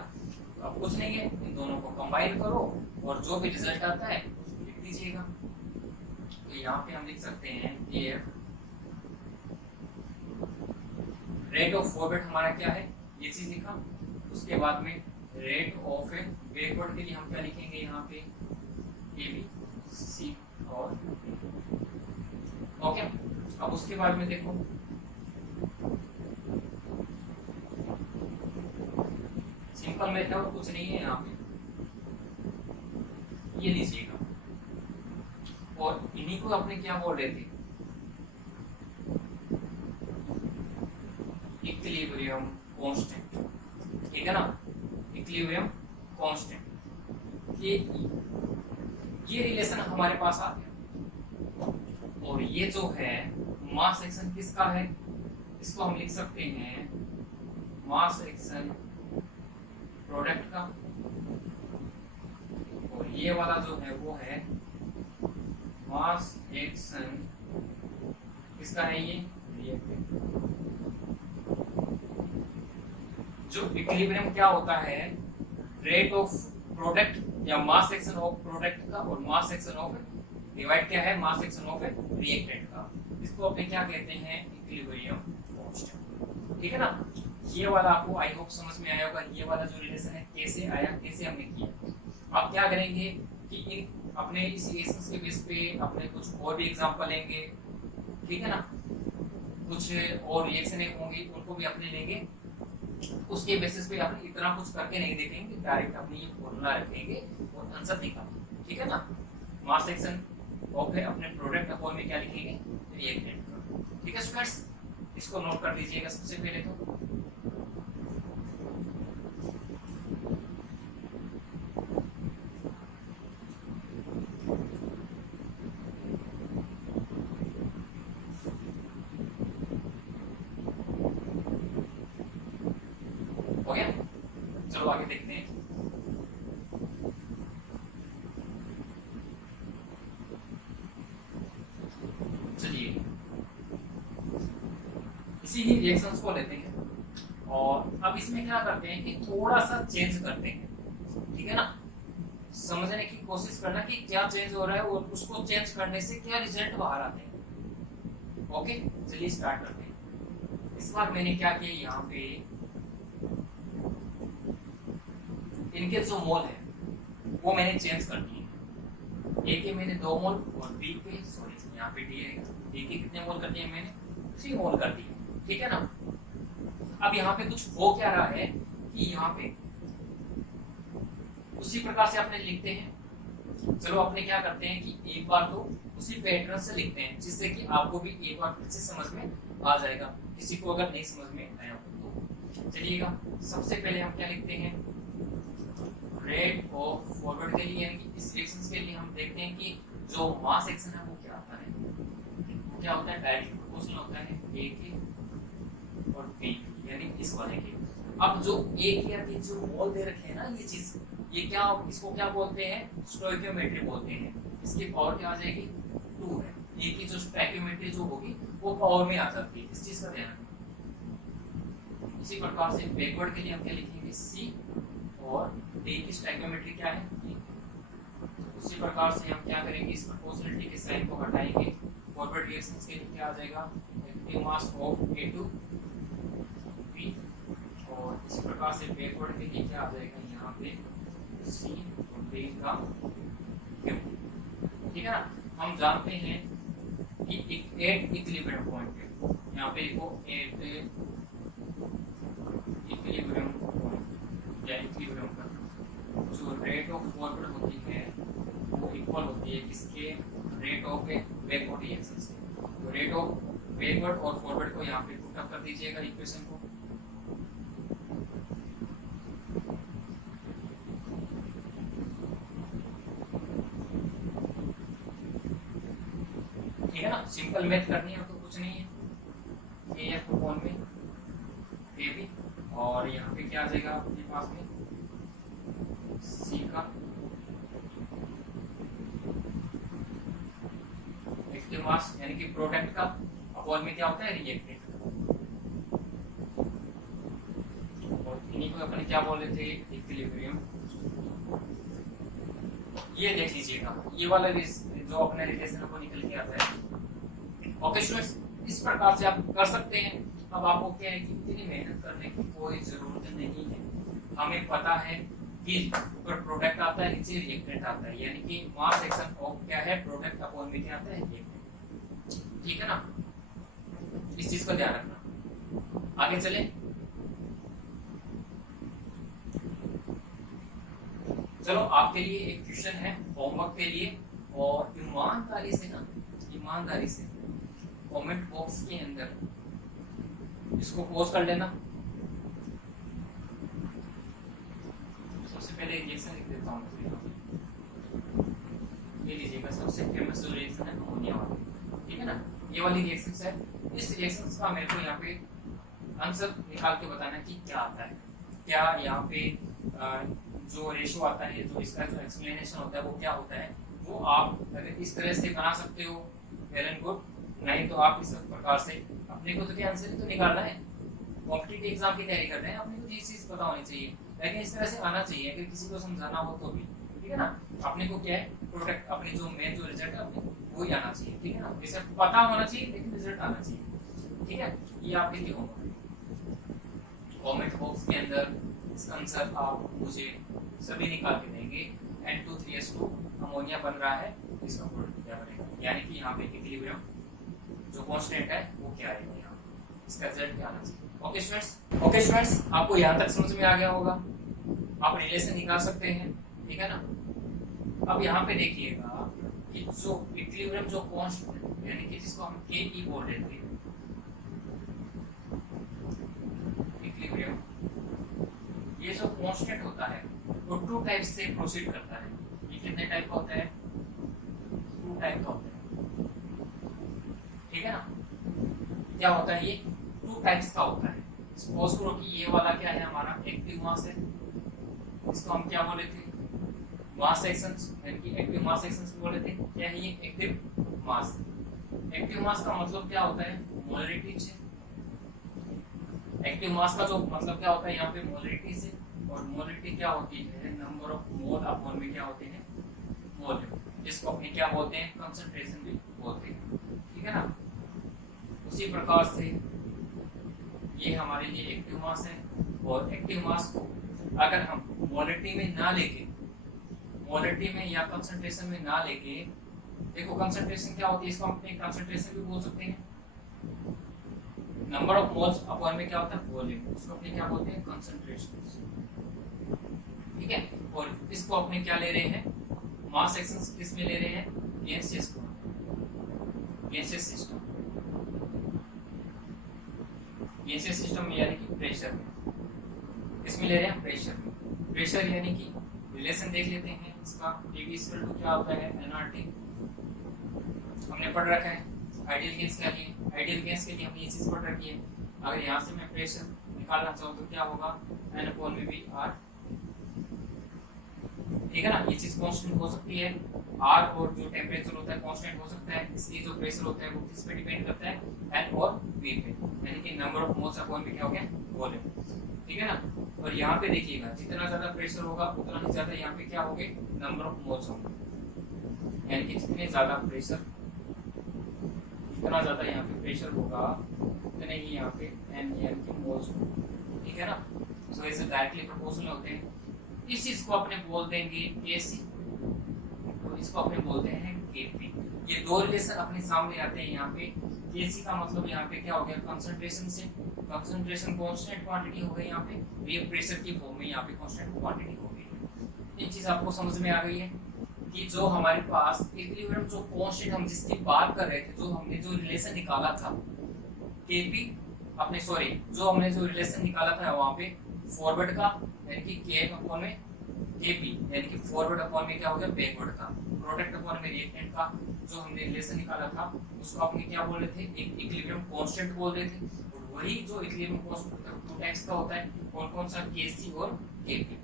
अब कुछ नहीं है, इन दोनों को कंबाइन करो और जो भी रिजल्ट आता है उसको लिख दीजिएगा। तो यहाँ पे हम लिख सकते हैं कि रेट ऑफ फॉरवर्ड हमारा क्या है? ये चीज लिखा। उसके बाद में रेट ऑफ बैकवर्ड के लिए हम क्या लिखेंगे? यहाँ पे ए बी सी और ओके। अब उसके बाद में देखो, सिंपल मेथड कुछ नहीं है यहाँ पे, ये लीजिएगा। और इन्हीं को अपने क्या बोल रहे थे? Equilibrium constant. ठीक है ना? Equilibrium constant. ये रिलेशन हमारे पास आ गया। और ये जो है मास एक्शन किसका है? इसको हम लिख सकते हैं मास एक्शन प्रोडक्ट का। और ये वाला जो है वो है मास एक्शन किसका है? ये रिएक्टेंट। जो इक्विलिब्रियम क्या होता है? रेट ऑफ प्रोडक्ट या मास एक्शन ऑफ प्रोडक्ट का और मास एक्शन ऑफ डिवाइड क्या है? मास एक्शन ऑफ रिएक्टेंट का। इसको अपने क्या कहते हैं? Equilibrium constant. ठीक है ना? ये वाला आपको आई होप समझ में आया होगा। ये वाला जो रिलेशन है कैसे आया, कैसे हमने किया। अब क्या करेंगे कि इन अपने इस रिलेशंस के बेस पे अपने कुछ और भी एग्जांपल लेंगे। ठीक है ना? कुछ और रिएक्शन होंगे उनको भी अपने लेंगे। उसके बेसिस पे अपने इतना कुछ करके नहीं देखेंगे, डायरेक्ट अपनी ये फॉर्मूला रखेंगे और आंसर निकालेंगे। ठीक है ना? मास एक्शन और फिर अपने प्रोडक्ट अपॉन में क्या लिखेंगे? रिएक्टेंट का। ठीक है स्टूडेंट्स, इसको नोट कर लीजिएगा सबसे पहले तो। हो गया? चलो आगे देखते हैं। चलिए इसी ही रिएक्शंस को लेते हैं और अब इसमें क्या करते हैं कि थोड़ा सा चेंज करते हैं। ठीक है ना? समझने की कोशिश करना कि क्या चेंज हो रहा है और उसको चेंज करने से क्या रिजल्ट बाहर आते हैं। ओके, चलिए स्टार्ट करते हैं। इस बार मैंने क्या किया, यहाँ पे इनके जो मोल है वो मैंने चेंज कर दिए। ए के मैंने 2 मोल और बी के सॉरी यहाँ पे डी है, डी के कितने मोल कर दिए? मैंने 3 मोल कर दिए। ठीक है ना? अब यहाँ पे कुछ हो क्या रहा है कि यहाँ पे उसी प्रकार से अपने लिखते हैं। चलो अपने क्या करते हैं कि एक बार तो उसी पैटर्न से लिखते हैं जिससे कि आपको भी एक बार फिर से समझ में आ जाएगा, किसी को अगर नहीं समझ में आया तो। चलिएगा सबसे पहले हम क्या लिखते हैं? रेट ऑफ फॉरवर्ड के लिए यानी कि इस रिएक्शंस के लिए हम देखते हैं कि जो मास एक्शन है वो क्या आता है? वो क्या होता है? डायरेक्टली प्रोपोर्शनल होता है ए के और बी यानी इस वाले के। अब जो ए के जो मोल दे रखे हैं ना, ये चीज, ये क्या, इसको क्या बोलते हैं? स्टोइकियोमेट्री बोलते हैं। इसकी पावर क्या आ जाएगी? 2 है। ए की जो स्टोइकियोमेट्री जो होगी वो पावर में आ जाती है। इस चीज का ध्यान रखें। इसी प्रकार से बैकवर्ड के लिए हम क्या लिखेंगे? सी और डी की स्टोइकियोमेट्री क्या है? उसी प्रकार से हम क्या करेंगे? इस प्रोपोर्शनलिटी के साइन को हटाएंगे। फॉरवर्ड रिएक्शंस के लिए क्या आ जाएगा? Active mass of A2 B और इसी प्रकार से बैकवर्ड के लिए क्या आ जाएगा यहाँ पे सी डेल्टा क्यू। ठीक है ना, हम जानते हैं कि एट इक्विलिब्रियम पॉइंट पे, यहाँ पे देखो एट इक्विलिब्रियम पॉइंट या इक्विलिब्रियम पर जो रेट ऑफ फॉरवर्ड होती है वो इक्वल होती है किसके, रेट ऑफ बैकवर्ड रिएक्शन से। तो रेट ऑफ बैकवर्ड और फॉरवर्ड को यहाँ पे पुट अप कर दीजिएगा इक्वेशन को। ठीक है ना, सिंपल मैथ करनी है तो कुछ नहीं है, ए या कॉन में ए भी, और यहाँ पे क्या आ जाएगा अपने पास में सी का एक्टिव मास यानी कि प्रोडक्ट का अपॉन में क्या होता है रिएक्टेंट, और इन्हीं को अपन क्या बोल रहे थे इक्विलिब्रियम। ये देख लीजिएगा ये वाला जो अपने रिलेशन को निकल के आता है। ओके स्टूडेंट्स, इस प्रकार से आप कर सकते हैं। अब आपको क्या है कि इतनी मेहनत करने की कोई जरूरत नहीं है, हमें पता है कि ऊपर प्रोडक्ट आता है नीचे रिएक्टेंट आता है, यानी कि मास एक्शन ऑफ क्या है प्रोडक्ट अपॉन में क्या आता है रिएक्टेंट। ठीक है ना, इस चीज का ध्यान रखना। आगे चले, चलो आपके लिए एक क्वेश्चन है होमवर्क के लिए, और ईमानदारी से ना, ईमानदारी से कमेंट बॉक्स के अंदर इसको पोस्ट कर लेना। सबसे पहले रिएक्शन लिख देता हूँ, ये लीजिएगा सबसे फेमस जो रिएक्शन है अमोनिया वाला। ठीक है ना, ये वाली रिएक्शन है। इस रिएक्शन का मेरे को यहाँ पे आंसर निकाल के बताना कि क्या आता है, क्या यहाँ पे जो रेशो आता है, जो इसका जो एक्सप्लेनेशन होता है वो क्या होता है। वो आप अगर इस तरह से बना सकते हो वेल एंड गुड, नहीं तो आप इस प्रकार से अपने को तो क्या आंसर ही तो निकालना है, कॉम्पिटिटिव एग्जाम की तैयारी कर रहे हैं, अपने को ये चीज पता होनी चाहिए, लेकिन इस तरह से आना चाहिए अगर किसी को समझाना हो तो भी। ठीक है ना, अपने को क्या है प्रोडक्ट, अपने जो मेन जो रिजल्ट है अपने वो ही आना चाहिए। ठीक है ना, जैसे पता होना चाहिए लेकिन रिजल्ट आना चाहिए। ठीक है, ये आपके लिए होमवर्क। कमेंट बॉक्स के अंदर इसका आंसर आप मुझे सभी निकाल के देंगे। N2 3s2 अमोनिया बन रहा है, इसका प्रोडक्ट क्या बनेगा, यानी कि यहाँ पे इक्विलिब्रियम जो कांस्टेंट है वो क्या आएगा, यहाँ इसका रिजल्ट क्या आना चाहिए। ओके स्टूडेंट्स, आपको यहाँ तक समझ में आ गया होगा, आप रिलेशन निकाल सकते हैं। ठीक है ना, अब यहाँ पे देखिएगा कि जो इक्विलिब्रियम जो कांस्टेंट यानी कि जिसको हम के बोल रहे थे, इक्विलिब्रियम ये जो कांस्टेंट होता है वो टू टाइप से प्रोसीड करता है। ये कितने टाइप का होता है, टू टाइप का होता है। ठीक है ना, क्या होता है ये टू टाइप्स का होता है। सपोज करो कि ये वाला क्या है हमारा एक्टिव मास है, इसको हम क्या बोले थे मास सेक्शंस, यानी कि एक्टिव मास सेक्शंस बोले थे। क्या है ये एक्टिव मास। एक्टिव मास का मतलब क्या होता है मोलरिटी से। एक्टिव मास का जो मतलब क्या होता है यहाँ पे मोलरिटी से, और मोलरिटी क्या होती है नंबर ऑफ मोल अपॉन में क्या होते हैं वॉल्यूम, जिसको अपने क्या बोलते हैं कंसंट्रेशन भी बोलते हैं। ठीक है ना, उसी प्रकार से ये हमारे लिए एक्टिव मास है। और एक्टिव मास को अगर हम मोलरिटी में ना लेके, मोलरिटी में या कंसंट्रेशन में ना लेके, देखो कंसंट्रेशन क्या होती है, इसको हम अपने कंसंट्रेशन भी बोल सकते हैं। नंबर ऑफ मोल्स अपॉन में क्या होता है वॉल्यूम, उसको अपने क्या बोलते हैं कंसंट्रेशन। ठीक है, और इसको अपने क्या ले रहे हैं मास सेक्शंस, किस में ले रहे हैं गैसियस सिस्टम, गैसियस सिस्टम में यानी कि प्रेशर में। इसमें ले रहे हैं प्रेशर में। प्रेशर यानी कि रिलेशन देख लेते हैं इसका, PV क्या होता है nRT, हमने पढ़ रखा है। आइडियल गैस के लिए, आइडियल गैस के लिए हमने ये चीज पढ़ रखी है। अगर यहाँ से मैं प्रेशर निकालना चाहूँ तो क्या होगा N/V/R। ठीक है ना, ये चीज कांस्टेंट हो सकती है। R और जो टेम्परेचर होता है कांस्टेंट हो सकता है, इसलिए जो प्रेशर होता है वो किस पे डिपेंड करता है N और V पे, यानी कि नंबर ऑफ मोल्स अपॉन में क्या हो गया वॉल्यूम। ठीक है ना, और यहाँ पे देखिएगा जितना ज्यादा प्रेशर होगा उतना ही ज्यादा यहाँ पे क्या होंगे नंबर ऑफ मोल्स होंगे, यानी कि जितने ज्यादा प्रेशर, जितना ज्यादा यहाँ पे प्रेशर होगा उतने ही यहाँ पे N यानी कि मोल्स होंगे। ठीक है ना, इस वजह से डायरेक्टली प्रोपोर्शनल होते हैं। इस चीज को अपने बोल देंगे केसी, तो इसको अपने बोलते हैं केपी। ये दो रिलेशन अपने सामने आते हैं यहाँ पे। केसी का मतलब यहाँ पे क्या हो गया, कंसंट्रेशन से, कंसंट्रेशन कांस्टेंट क्वांटिटी हो गई यहाँ पे, ये प्रेशर की फॉर्म में यहाँ पे कांस्टेंट क्वांटिटी हो गई। ये चीज आपको समझ में आ गई है कि जो हमारे पास इक्विलिब्रियम जो कांस्टेंट हम जिसकी बात कर रहे थे, जो हमने जो रिलेशन निकाला था केपी अपने सॉरी जो हमने जो रिलेशन निकाला था वहां पे फॉरवर्ड का यानी कि के अपॉन में केपी, यानी कि फॉरवर्ड अपॉन में क्या हो गया बैकवर्ड का, प्रोडक्ट अपॉन में रिएक्टेंट का जो हमने रिलेशन निकाला था उसको आपने क्या बोल रहे थे, एक इक्विलिब्रियम कांस्टेंट बोल रहे थे। और वही जो इक्विलिब्रियम कांस्टेंट टू टाइप्स का होता है, कौन कौन सा, केसी और केपी।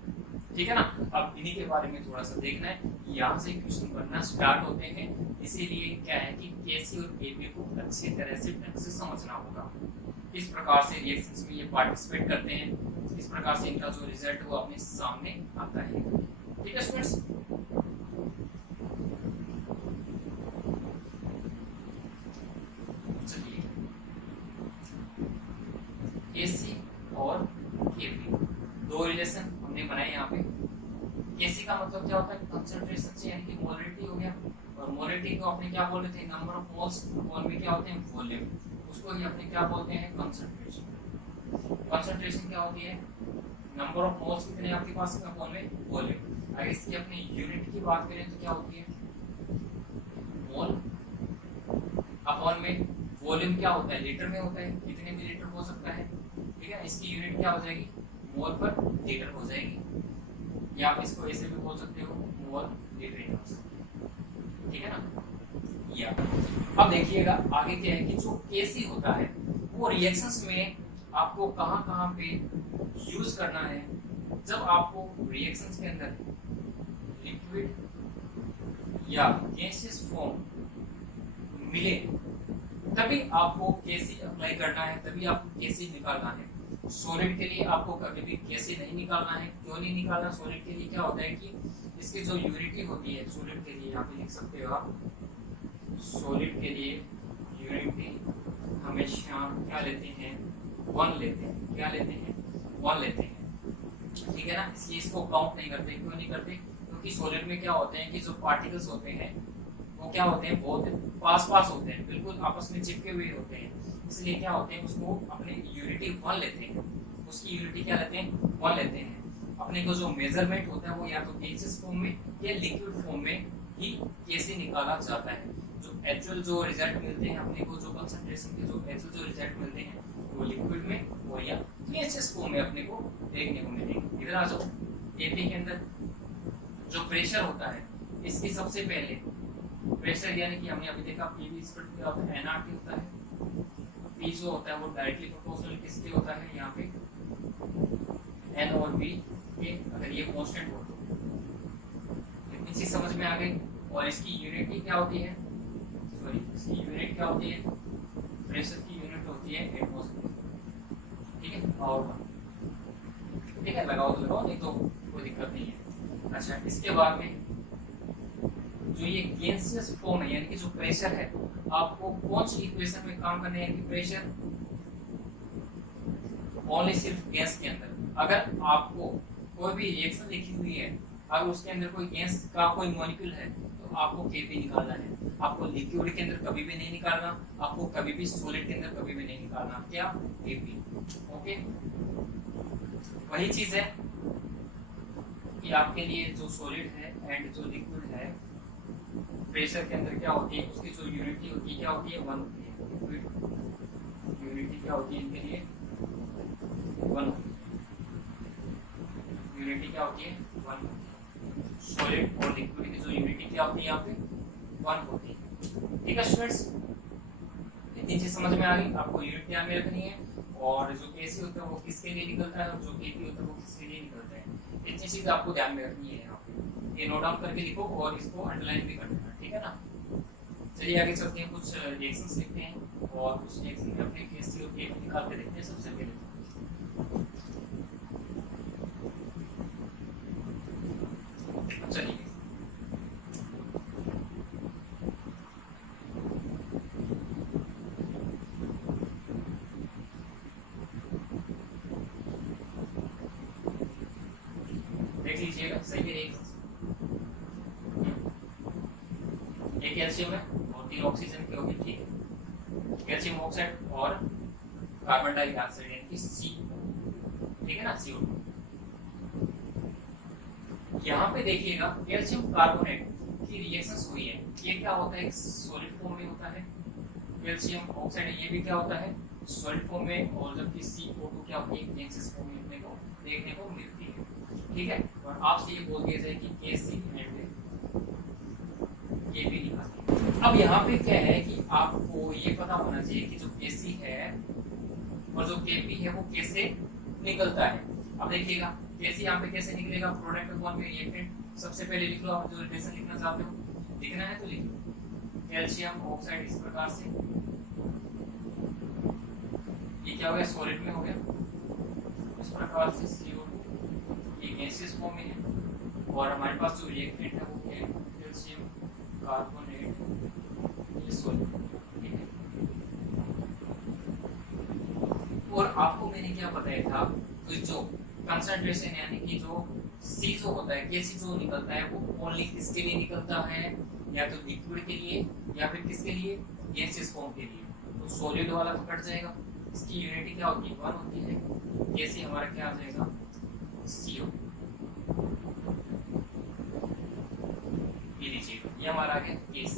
ठीक है ना। अब इन्हीं के बारे में थोड़ा सा देखना है, यहाँ से क्वेश्चन बनना स्टार्ट होते हैं, इसीलिए क्या है कि केसी और केपी को अच्छी तरह से ढंग से समझना होगा। इस प्रकार से रिएक्शंस में ये पार्टिसिपेट करते हैं, इस प्रकार से इनका जो रिजल्ट वो अपने सामने आता है। ठीक है स्टूडेंट्स। चलिए केसी और केपी दो रिलेशन हमने बनाए यहाँ पे। केसी का मतलब क्या होता है, कंसंट्रेशन से यानी कि मोलरिटी हो गया, और मोलरिटी को अपने क्या बोल रहे थे, नंबर ऑफ मोल्स, मोल में क्या होते हैं वॉल्यूम, उसको ही अपने क्या बोलते हैं कंसंट्रेशन। कंसंट्रेशन क्या होती है, नंबर ऑफ मोल्स कितने आपके पास में अपॉन में वॉल्यूम। अगर इसकी अपनी यूनिट की बात करें तो क्या होती है मोल अपॉन में वॉल्यूम, क्या होता है लीटर में होता है, कितने भी लीटर हो सकता है। ठीक है, इसकी यूनिट क्या हो जाएगी मोल पर लीटर हो जाएगी, या आप इसको ऐसे भी बोल सकते हो मोल लीटर। ठीक है ना। या अब देखिएगा आगे क्या है कि जो केसी होता है वो रिएक्शंस में आपको कहां कहां पे यूज करना है, जब आपको रिएक्शंस के अंदर लिक्विड या गैसियस फॉर्म मिले तभी आपको केसी अप्लाई करना है, तभी आपको केसी निकालना है। सॉलिड के लिए आपको कभी भी केसी नहीं निकालना है। क्यों नहीं निकालना, सॉलिड के लिए क्या होता है कि इसकी जो यूनिटी होती है, सॉलिड के लिए यहाँ पे लिख सकते हो आप, सॉलिड के लिए यूनिटी हमेशा क्या लेते हैं, वन लेते हैं। क्या लेते हैं, वन लेते हैं। ठीक है ना, इसलिए इसको काउंट नहीं करते। क्यों नहीं करते, क्योंकि सॉलिड में क्या होते हैं कि जो पार्टिकल्स होते हैं वो क्या होते हैं, बहुत पास पास होते हैं, बिल्कुल आपस में चिपके हुए होते हैं। इसलिए क्या होते हैं, उसको अपने यूनिटी वन लेते हैं, उसकी यूनिटी क्या लेते हैं, वन लेते हैं। अपने को जो मेजरमेंट होता है वो या तो गैसियस फॉर्म में या लिक्विड फॉर्म में ही कैसे निकाला जाता है। जो एक्चुअल जो रिजल्ट मिलते हैं अपने को, जो कंसंट्रेशन के जो एक्चुअल जो रिजल्ट मिलते हैं वो लिक्विड में और या गैसियस फॉर्म में अपने को देखने को मिलेंगे। इधर आ जाओ, केपी के अंदर जो प्रेशर होता है, इसकी सबसे पहले प्रेशर यानी कि हमने अभी देखा पी वी स्क्वायर क्या होता है, एनआरटी होता है। पी जो होता है वो डायरेक्टली प्रोपोर्शनल किसके होता है, यहाँ पे एन और बी के, अगर ये कांस्टेंट हो तो इतनी चीज समझ में आ गई। और इसकी यूनिट क्या होती है, सॉरी इसकी यूनिट क्या होती है, प्रेशर की यूनिट होती है एटमॉस्फेयर। ठीक है, और ठीक है लगाओ तो लगाओ, नहीं तो कोई दिक्कत नहीं है। अच्छा, इसके बाद में जो ये गैसियस फॉर्म है यानी कि जो प्रेशर है, आपको कौन सी इक्वेशन में काम करना है, यानी कि प्रेशर ओनली सिर्फ गैस के अंदर। अगर आपको कोई भी रिएक्शन लिखी हुई है, अगर उसके अंदर कोई गैस का कोई मॉलिक्यूल है तो आपको केपी निकालना है। आपको लिक्विड के अंदर कभी भी नहीं निकालना, आपको कभी भी सॉलिड के अंदर कभी भी नहीं निकालना, क्या केपी। ओके, वही चीज है कि आपके लिए जो सॉलिड है एंड जो लिक्विड है, प्रेशर के अंदर क्या होती है, उसकी जो यूनिटी होती है क्या होती है, वन होती है। लिक्विड यूनिटी क्या होती है इनके लिए, वन होती है। यूनिटी क्या होती है, वन होती है। सॉलिड और लिक्विड की जो यूनिटी क्या होती है यहाँ पे, वन होती है। ठीक है स्टूडेंट्स, इतनी चीज समझ में आ गई। आपको यूनिट ध्यान में रखनी है, और जो केसी होता है वो किसके लिए निकलता है, और जो केपी होता है वो किसके लिए निकलता है। इतनी चीज आपको ध्यान में रखनी है। यहाँ पे ये नोट डाउन करके लिखो और इसको अंडरलाइन भी कर देना। ठीक है ना। चलिए आगे चलते हैं, कुछ रिएक्शंस लिखते हैं और उस रिएक्शन में अपने केसी और केपी निकाल के देखते हैं। सबसे पहले चलिए एक कैल्शियम है और 3 ऑक्सीजन की होगी, ठीक है। कैल्शियम ऑक्साइड और कार्बन डाइऑक्साइड यानी कि सी, ठीक है ना, CO2। यहाँ पे देखिएगा कैल्शियम कार्बोनेट की रिएक्शन हुई है, ये क्या होता है, एक सॉलिड फॉर्म में होता है। कैल्शियम ऑक्साइड ये भी क्या होता है, सॉलिड फॉर्म में, और जबकि CO2 क्या होती है, गैसेस फॉर्म में देखने को मिलती है, ठीक है। और आपसे ये बोल दिया जाए कि Kc एंड Kp निकालिए। अब यहाँ पे क्या है कि आपको ये पता होना चाहिए कि जो Kc है और जो Kp है वो कैसे निकलता है। अब देखिएगा Kc यहाँ पे कैसे निकलेगा, प्रोडक्ट अपॉन में रिएक्टेंट। सबसे पहले लिख लो, आप जो रिलेशन लिखना चाहते हो, लिखना है तो लिख लो। कैल्शियम ऑक्साइड इस प्रकार से, ये क्या हो गया, सॉलिड में हो गया, इस प्रकार से CO2 ये गैसियस फॉर्म में है, और हमारे पास जो रिएक्टेंट है वो क्या है, कैल्शियम कार्बोनेट, ये सॉलिड, ठीक है। और आपको मैंने क्या बताया था, तो जो कंसंट्रेशन यानी कि जो C जो होता है, Kc जो निकलता है वो ओनली किसके लिए निकलता है, या तो लिक्विड के लिए या फिर किसके लिए, गैसियस फॉर्म के लिए। तो सॉलिड वाला तो कट जाएगा, इसकी यूनिट क्या होती है, 1 होती है। Kc हमारा क्या आ जाएगा, CO, ये लीजिएगा, ये हमारा आ गया Kc।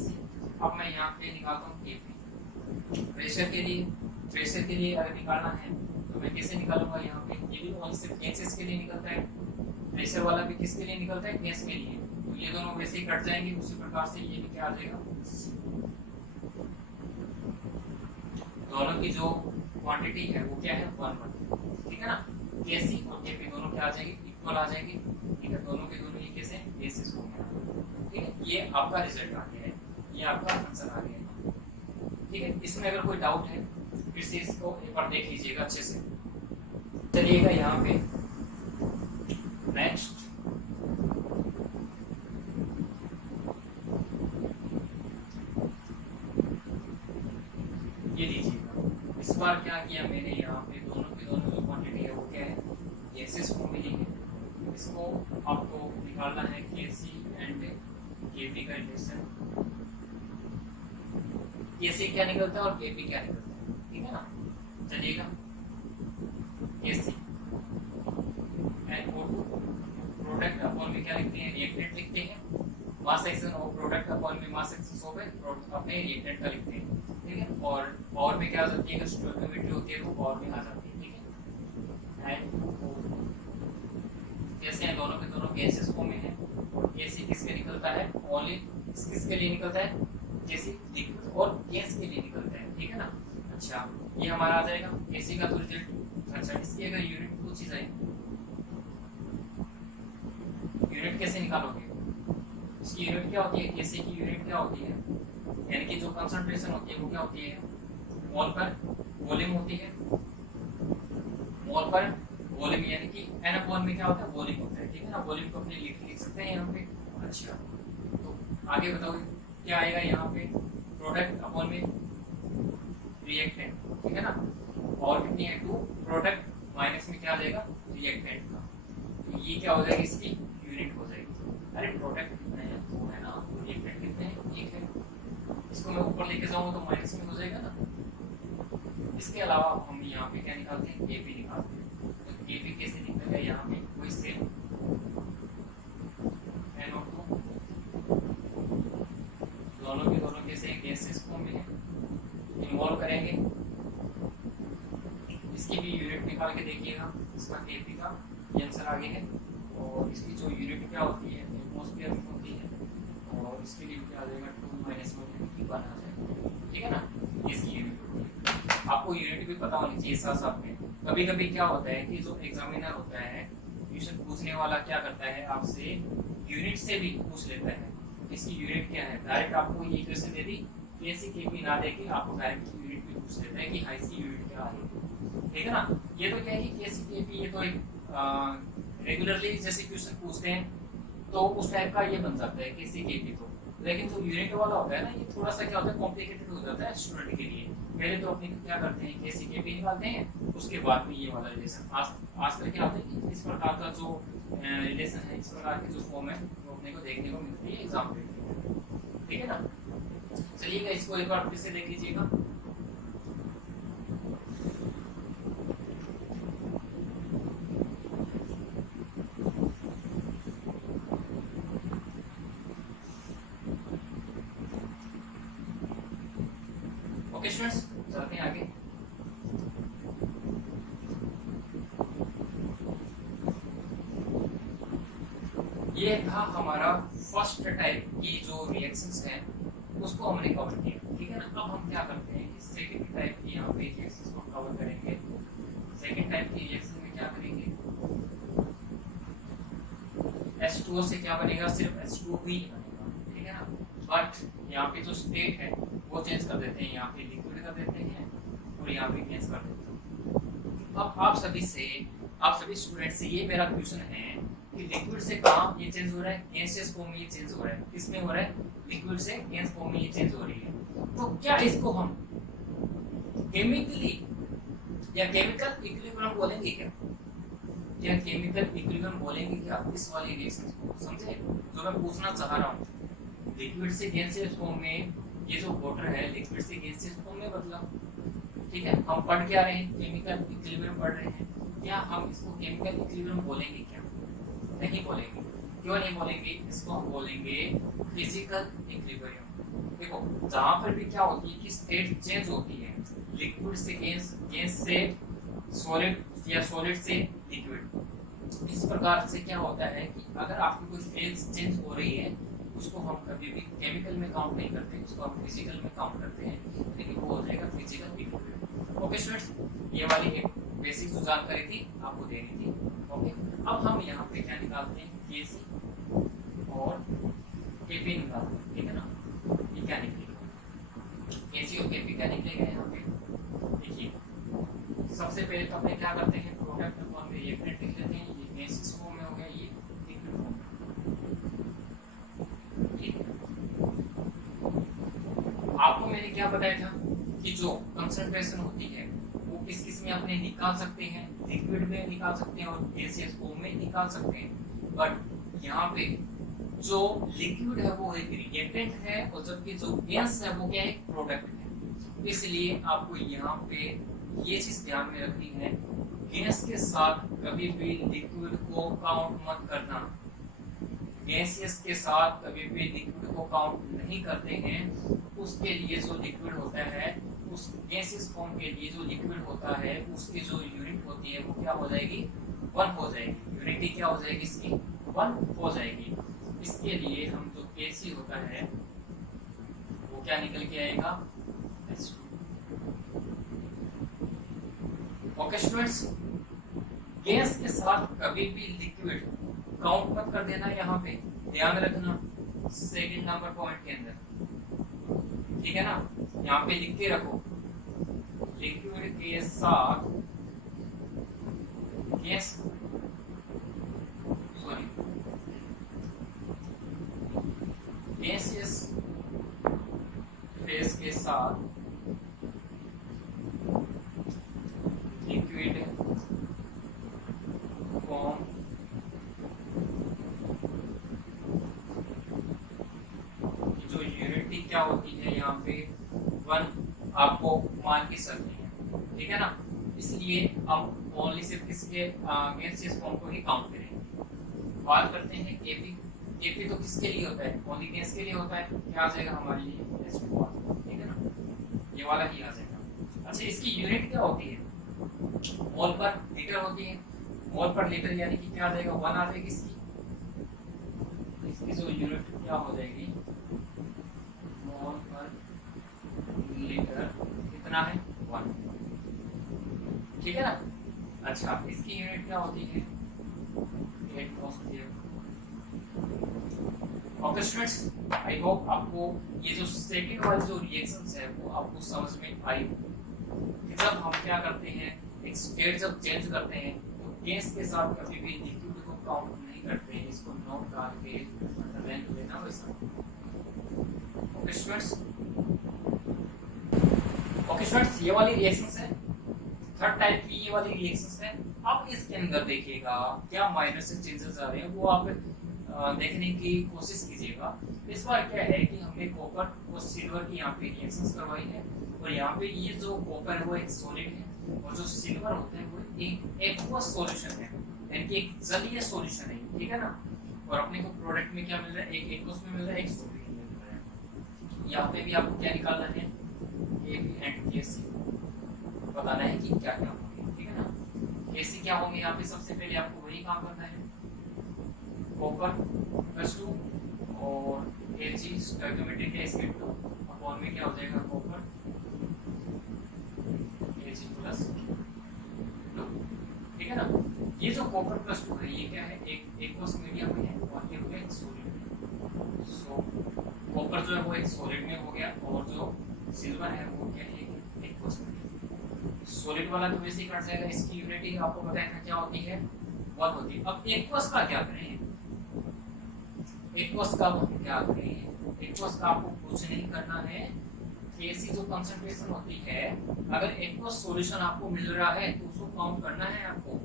अब मैं यहाँ पे निकालता हूँ Kp। प्रेशर के लिए अगर निकालना है तो मैं कैसे निकालूंगा, यहाँ पे ये भी ओनली सिर्फ गैसेस के लिए निकलता है, प्रेशर वाला भी किसके लिए निकलता है, गैस के लिए। तो ये दोनों वैसे ही कट जाएंगे, उसी प्रकार से ये भी क्या आ जाएगा, दोनों की जो क्वांटिटी है वो क्या है, 1:1, ठीक है ना। Kc और Kp दोनों क्या आ जाएगी, इक्वल आ जाएगी, ठीक है। दोनों के दोनों ये कैसे, गैसेस हो गया, ठीक है। ये आपका रिजल्ट आ गया है, ये आपका आंसर आ गया है, ठीक है। इसमें अगर कोई डाउट है फिर से इसको एक बार देख लीजिएगा अच्छे से। चलिएगा यहाँ पे नेक्स्ट, ये लीजिएगा। इस बार क्या किया मैंने, यहाँ पे दोनों की दोनों जो क्वांटिटी है वो क्या है, गैसेस को मिली है। इसको आपको निकालना है Kc एंड Kp का रिलेशन, Kc क्या निकलता है और Kp क्या निकलता है, ठीक है ना। चलिएगा Kc NO2 प्रोडक्ट अपॉन में क्या लिखते हैं, रिएक्टेंट लिखते हैं। मास सेक्शन और प्रोडक्ट अपॉन में मास सेक्शन ऑफ अपने रिएक्टेंट का लिखते हैं, ठीक है। और में क्या आ जाती है, अगर स्टोइकियोमेट्री होती है तो और में आ जाती है, ठीक है। NO2 कैसे हैं, दोनों के दोनों गैसेस फॉर्म में है। और Kc किसके निकलता है, ओनली किसके लिए निकलता है, Kc लिक्विड और गैस के लिए निकलता है, ठीक है ना। अच्छा, ये हमारा आ जाएगा Kc का तो रिजल्ट। अच्छा, इसकी अगर यूनिट पूछी जाए, यूनिट कैसे निकालोगे, इसकी यूनिट क्या होती है, Kc की यूनिट क्या होती है, यानी कि जो कंसंट्रेशन होती है वो क्या होती है, मोल पर वॉल्यूम होती है। मोल पर वॉल्यूम यानी कि n अपॉन में क्या होता है, वॉल्यूम होता है, ठीक है ना। वॉल्यूम को अपने लिख सकते हैं यहाँ पे। अच्छा, तो आगे बताओ क्या आएगा यहाँ पे, प्रोडक्ट अपॉन में रिएक्टेंट, ठीक है ना। और कितनी है, 2, प्रोडक्ट माइनस में क्या आ जाएगा, रिएक्टेंट का। तो ये क्या हो जाएगी, इसकी यूनिट हो जाएगी। अरे प्रोडक्ट कितने हैं, 2 है ना, रिएक्टेंट कितने हैं, 1 है। इसको मैं ऊपर लेके जाऊंगा तो माइनस में हो जाएगा ना। इसके अलावा हम यहाँ पे क्या निकालते हैं, Kp निकालते हैं। तो Kp कैसे निकलेगा, यहाँ पे वही सेम NO2 दोनों के दोनों कैसे गैसेस फॉर्म में है, इन्वॉल्व करेंगे। इसकी भी यूनिट निकाल के देखिएगा, इसका Kp का ये आंसर आगे है। और इसकी जो यूनिट क्या होती है, एटमॉस्फेयर में होती है। और इसके लिए क्या आ जाएगा, 2 - 1 आ जाएगा, ठीक है ना। इसकी यूनिट होती है, आपको यूनिट भी पता होनी चाहिए साथ साथ में। कभी कभी क्या होता है कि जो एग्जामिनर होता है, क्वेश्चन पूछने वाला क्या करता है, आपसे यूनिट से भी पूछ लेता है इसकी यूनिट क्या है। डायरेक्ट आपको ये क्वेश्चन दे दी, Kc Kp ना देके आपको डायरेक्ट यूनिट भी पूछ लेता है कि हाँ इसकी यूनिट क्या है, ठीक है ना। ये तो क्या है कि Kc Kp ये तो एक रेगुलरली जैसे क्वेश्चन पूछते हैं तो उस टाइप का ये बन जाता है Kc Kp तो। लेकिन जो यूनिट वाला होता है ना, ये थोड़ा सा क्या होता है, कॉम्प्लिकेटेड हो जाता है स्टूडेंट के लिए। पहले तो अपने क्या करते हैं, Kc Kp निकालते हैं, उसके बाद में ये वाला रिलेशन। आजकल क्या होता है कि इस प्रकार का जो रिलेशन है, इस प्रकार की जो फॉर्म है वो अपने को देखने को मिलती है एग्जाम में, ठीक है ना। चलिएगा इसको एक बार फिर से देख लीजिएगा। ओके स्टूडेंट्स, चलते हैं आगे। ये था हमारा फर्स्ट टाइप की जो रिएक्शंस हैं उसको हमने कवर किया, ठीक है ना। अब हम क्या करते हैं कि सेकंड टाइप की यहाँ पे रिएक्शंस को कवर करेंगे। सेकंड टाइप की रिएक्शन में क्या करेंगे, H2O से क्या बनेगा, सिर्फ H2O ही बनेगा, ठीक है ना। बट यहाँ पे जो स्टेट है वो चेंज कर देते हैं, यहाँ पे लिक्विड कर देते हैं और यहाँ पे गैस कर देते हैं। अब आप सभी स्टूडेंट से ये मेरा क्वेश्चन है कि लिक्विड से कहाँ ये चेंज हो रहा है, गैसियस फॉर्म में ये चेंज हो रहा है, किसमें हो रहा है, लिक्विड से गैस फॉर्म में ये चेंज हो रही है। तो क्या इसको हम केमिकली या केमिकल इक्विलिब्रियम बोलेंगे क्या, केमिकल इक्विलिब्रियम बोलेंगे क्या इस वाली रिएक्शन को, समझे जो मैं पूछना चाह रहा हूँ। लिक्विड से गैसियस फॉर्म में ये जो वाटर है लिक्विड से गैसियस फॉर्म में बदला, ठीक है। हम पढ़ क्या रहे हैं, केमिकल इक्विलिब्रियम पढ़ रहे हैं, क्या हम इसको केमिकल इक्विलिब्रियम बोलेंगे क्या, नहीं बोलेंगे। क्यों नहीं बोलेंगे, इसको हम बोलेंगे फिजिकल इक्विलिब्रियम। देखो जहां पर भी क्या होती है कि स्टेट चेंज होती है, लिक्विड से गैस, गैस से सॉलिड या सॉलिड से लिक्विड, इस प्रकार से क्या होता है कि अगर आपकी कोई फेज चेंज हो रही है उसको हम कभी भी केमिकल में काउंट नहीं करते, उसको हम फिजिकल में काउंट करते हैं, लेकिन वो हो जाएगा फिजिकल इक्विलिब्रियम। ओके स्टूडेंट्स, ये वाली एक बेसिक जो जानकारी थी आपको देनी थी। ओके, अब हम यहाँ पे क्या निकालते हैं, केसी और केपी निकालते हैं, ठीक है ना। ये क्या निकलेगा, केसी और केपी क्या निकलेगा यहाँ पे, देखिए सबसे पहले तो अपने क्या करते हैं, प्रोडक्ट फॉर्म में रिएक्टेंट लिख लेते हैं, ये गैसियस फॉर्म में हो गया, ये लिक्विड फॉर्म में, ठीक है। आपको मैंने क्या बताया था कि जो कंसंट्रेशन होती है वो किस किस में अपने निकाल सकते हैं, लिक्विड में निकाल सकते हैं और गैसियस फॉर्म में निकाल सकते हैं। बट यहाँ पे जो लिक्विड है वो एक रिएक्टेंट है और जबकि जो गैस है वो क्या है, प्रोडक्ट है। इसलिए आपको यहाँ पे ये चीज ध्यान में रखनी है, गैस के साथ कभी भी लिक्विड को काउंट मत करना। गैसियस के साथ कभी भी लिक्विड को काउंट नहीं करते हैं। उसके लिए जो लिक्विड होता है, उस गैसियस फॉर्म के लिए जो लिक्विड होता है उसकी जो यूनिट होती है वो क्या हो जाएगी, 1 हो जाएगी। यूनिटी क्या हो जाएगी इसकी, 1 हो जाएगी। इसके लिए हम जो केसी होता है वो क्या निकल के आएगा, H2। ओके स्टूडेंट्स, गैस के साथ कभी भी लिक्विड काउंट मत कर देना, यहाँ पे ध्यान रखना सेकंड नंबर पॉइंट के अंदर, ठीक है ना। यहाँ पे लिख के रखो, लिक्विड के साथ गैस सॉरी गैसियस फेज के साथ लिक्विड फॉर्म जो यूनिटी क्या होती है यहाँ पे 1 आपको मान के चलनी है, ठीक है ना। इसलिए हम ओनली सिर्फ किसके गैसियस फॉर्म को ही काउंट करेंगे। बात करते हैं केपी। केपी तो किसके लिए होता है, ओनली गैस के लिए होता है, क्या आ जाएगा हमारे लिए, H2O, ठीक है ना, ये वाला ही आ जाएगा। अच्छा, इसकी यूनिट क्या होती है, मोल पर लीटर होती है, मोल पर लीटर यानी कि क्या आ जाएगा, 1 आ जाएगी इसकी जो यूनिट क्या हो जाएगी, मोल पर लीटर कितना है, 1, ठीक है ना। अच्छा, इसकी यूनिट क्या होती है, atmosphere. Okay students, I hope आपको ये जो सेकंड वाली जो रिएक्शंस है वो आपको समझ में आई कि जब हम क्या करते हैं, एक स्टेट जब चेंज करते हैं तो गैस के साथ कभी भी लिक्विड को काउंट नहीं करते हैं, इसको नोट डाल के रैंक लेना वैसा। ओके स्टूडेंट्स, ये वाली रिएक्शंस है, थर्ड टाइप की ये वाली रिएक्शंस है। अब इसके अंदर देखिएगा क्या माइनर से चेंजेस आ रहे हैं वो आप देखने की कोशिश कीजिएगा इस बार क्या है कि हमने कॉपर और सिल्वर की यहाँ पे रिएक्शंस करवाई है, और यहाँ पे ये जो कॉपर है वो एक सॉलिड है, और जो सिल्वर होता है वो एक एक्वस सॉल्यूशन है, यानी कि एक जलीय सॉल्यूशन है, ठीक है ना। और अपने को प्रोडक्ट में क्या मिल रहा है, एक एक्वस में मिल रहा है, एक सॉलिड में मिल रहा है। यहाँ पे भी आपको क्या निकालना है, AB एंड KC बताना है कि क्या क्या होंगे, ठीक है ना। KC क्या होंगे, यहाँ पे सबसे पहले आपको वही काम करना है, कॉपर +2 और Ag स्टोइकियोमेट्रिक है इसके 2 अपॉन में क्या हो जाएगा, कॉपर Ag+2, ठीक है ना। ये जो कॉपर +2 है ये क्या है, एक एक्वस मीडियम में है और ये हो गया एक सॉलिड में। सो कॉपर जो है वो एक सॉलिड में हो गया, और जो सिल्वर है वो क्या है, एक एक्वस में। सॉलिड वाला तो वैसे ही कट जाएगा, इसकी यूनिटी आपको पता है क्या होती है, 1 होती है। अब एक्वस का क्या करें, एक्वस का हम क्या करें, एक्वस का आपको कुछ नहीं करना है, केसी जो कंसंट्रेशन होती है, अगर एक्वस सॉल्यूशन आपको मिल रहा है तो उसको काउंट करना है, आपको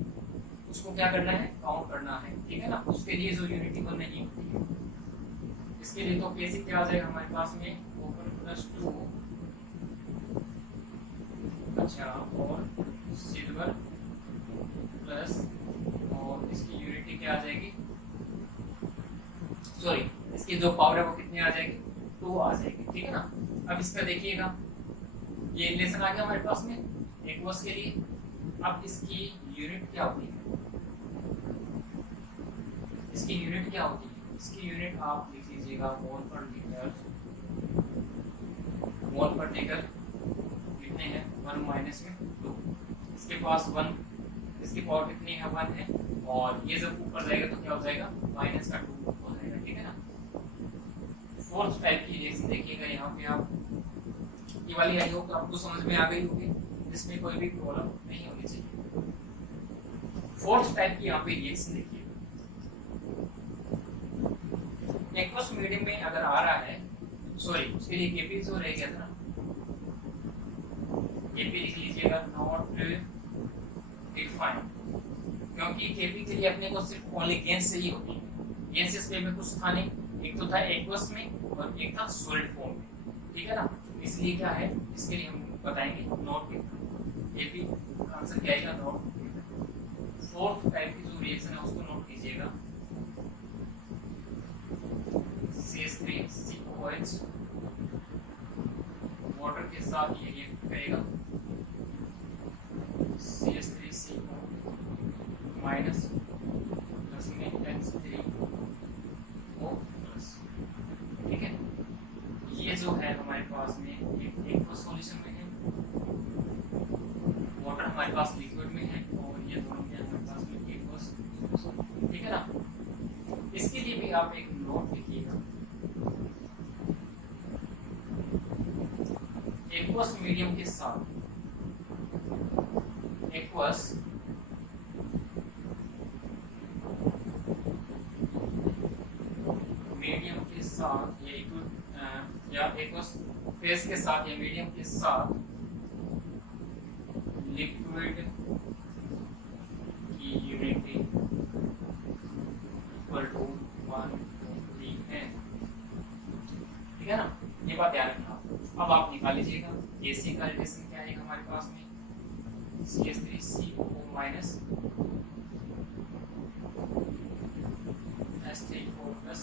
उसको क्या करना है, काउंट करना है, ठीक है ना। उसके लिए जो यूनिटी वन नहीं होती है, इसके लिए तो केसी क्या आ जाएगा हमारे पास में, कॉपर +2, अच्छा, और सिल्वर प्लस, और इसकी यूनिटी क्या आ जाएगी, सॉरी इसकी जो पावर है वो कितनी आ जाएगी, 2 आ जाएगी, ठीक है ना। अब इसका देखिएगा, ये रिलेशन आ गया हमारे पास में एक्वस के लिए। अब इसकी यूनिट क्या होती है, इसकी यूनिट क्या होती है, इसकी यूनिट आप लिख लीजिएगा मोल पर लीटर, मोल पर लीटर कितने हैं, 1 माइनस में 2, इसके पास 1, इसकी पावर कितनी है, 1 है, और ये जब ऊपर जाएगा तो क्या हो जाएगा, माइनस का 2 हो जाएगा, ठीक है ना। फोर्थ टाइप की रिएक्शन देखिएगा, यहाँ पे आप ये वाली आई हो तो आपको समझ में आ गई होगी, इसमें कोई भी प्रॉब्लम नहीं होनी चाहिए। फोर्थ टाइप की यहाँ पे रिएक्शन देखिए, एक्वस मीडियम में अगर आ रहा है, सॉरी उसके लिए केपी जो रह गया था, केपी लिख लीजिएगा, नॉट डिफाइंड, क्योंकि केपी के लिए अपने को सिर्फ ओनली गैस से ही होती है, गैसेस पे में कुछ था नहीं, एक तो था एक्वस में और एक था सॉलिड फॉर्म में, ठीक है ना। इसलिए क्या है, इसके लिए हम बताएंगे नॉट केपी, आंसर क्या आएगा, नॉट। फोर्थ टाइप की जो रिएक्शन है उसको नोट कीजिएगा, CH3COOH वाटर के साथ ये रिएक्ट करेगा, CH3CO माइनस प्लस में H3O प्लस, ठीक है। ये जो है हमारे पास में एक सॉल्यूशन में है, वाटर हमारे पास लिक्विड में है, और ये दोनों क्या हमारे पास में एक्वस, ठीक है ना। इसके लिए भी आप एक नोट लिखिएगा, एक्वस मीडियम के साथ, एक्वस मीडियम के साथ या एक्वस फेस के साथ या मीडियम के साथ लिक्विड की यूनिटी इक्वल टू 1 2 3 है, ठीक है ना। ये बात ध्यान रखना। अब आप निकाल लीजिएगा केसी का रिलेशन क्या है हमारे पास में, CH3CO माइनस H3O प्लस,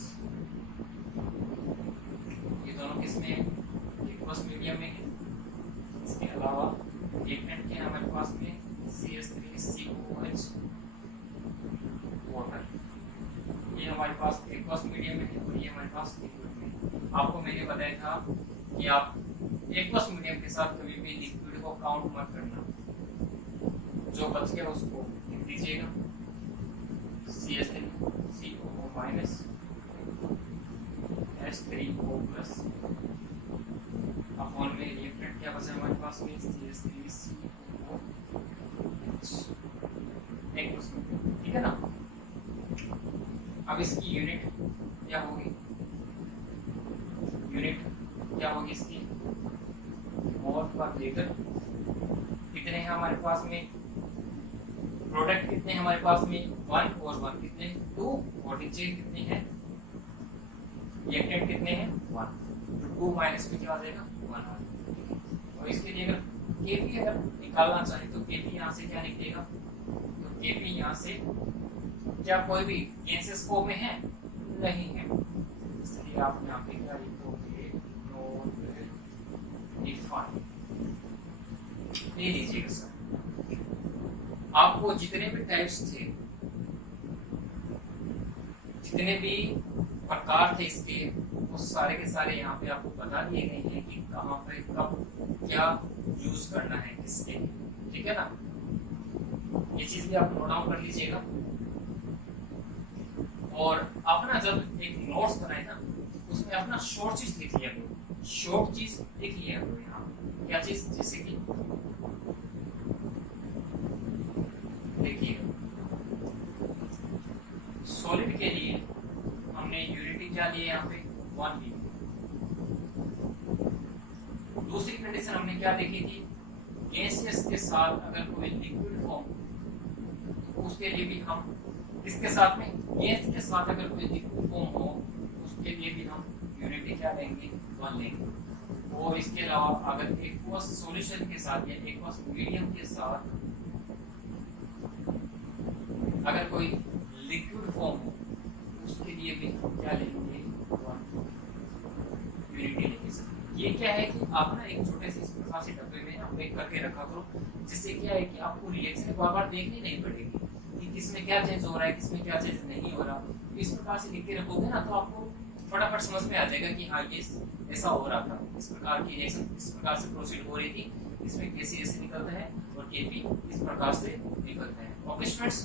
ये दोनों किसमें है, एक्वस मीडियम में है। इसके अलावा रिएक्टेंट क्या है हमारे पास में, CH3COOH वाटर, ये हमारे पास एक्वस मीडियम में है, और ये हमारे पास लिक्विड में है। आपको मैंने बताया था कि आप एक्वस मीडियम के साथ कभी भी लिक्विड को काउंट मत करना, जो बच गया उसको लिख दीजिएगा, CH3CO minus H3O plus upon में रिएक्टेंट क्या बचा हमारे पास में, CH3COOH एक्वस मीडियम, ठीक है ना। अब इसकी यूनिट क्या होगी, यूनिट क्या होगी इसकी, मोल पर लीटर, कितने हैं हमारे पास में, प्रोडक्ट कितने हमारे पास में, 1 और 1 कितने, 2, और नीचे कितनी है, रिएक्टेंट कितने हैं 1, तो 2 माइनस में क्या आ जाएगा 1 आ जाएगा। और इसके लिए अगर Kp अगर निकालना चाहे तो Kp यहाँ से क्या निकलेगा, तो Kp यहाँ से क्या कोई भी गैसेस को में है नहीं है, इसलिए आप यहाँ पे क्या लिखोगे नॉट डिफाइंड। ये लीजिएगा सर, आपको जितने भी टाइप्स थे, जितने भी प्रकार थे इसके, वो सारे के सारे यहाँ पे आपको बता दिए गए हैं कि कहाँ पे कब क्या यूज करना है किसके, ठीक है ना। ये चीज भी आप नोट डाउन कर लीजिएगा। और अपना जब एक नोट्स बनाए ना, उसमें अपना शॉर्ट चीज लिख लिया करो, शॉर्ट चीज लिख लिया करो। यहाँ क्या चीज, जैसे कि देखिए सॉलिड के लिए हमने यूनिटी क्या लिए यहाँ पे 1 ली। दूसरी कंडीशन हमने क्या देखी थी, गैसेस के साथ अगर कोई लिक्विड फॉर्म, तो उसके लिए भी हम इसके साथ में गैस के साथ अगर कोई लिक्विड फॉर्म हो, उसके लिए भी हम यूनिटी क्या लेंगे 1 लेंगे। और इसके अलावा अगर एक्वस सॉल्यूशन के साथ या एक्वस मीडियम के साथ अगर कोई लिक्विड फॉर्म हो, उसके लिए भी हम क्या लेंगे 1 यूनिटी लेंगे। ये क्या है कि आप ना एक छोटे से इस प्रकार से डब्बे में आप पैक करके रखा करो, जिससे क्या है कि आपको रिएक्शन बार बार देखनी नहीं पड़ेगी कि किसमें क्या चेंज हो रहा है, किसमें क्या चेंज नहीं हो रहा। इस प्रकार से लिख के रखोगे ना, तो आपको फटाफट समझ में आ जाएगा कि हाँ ये ऐसा हो रहा था, इस प्रकार की रिएक्शन इस प्रकार से प्रोसीड हो रही थी, इसमें कैसे ऐसे निकलता है और Kp इस प्रकार से निकलता है। ओके स्टूडेंट्स,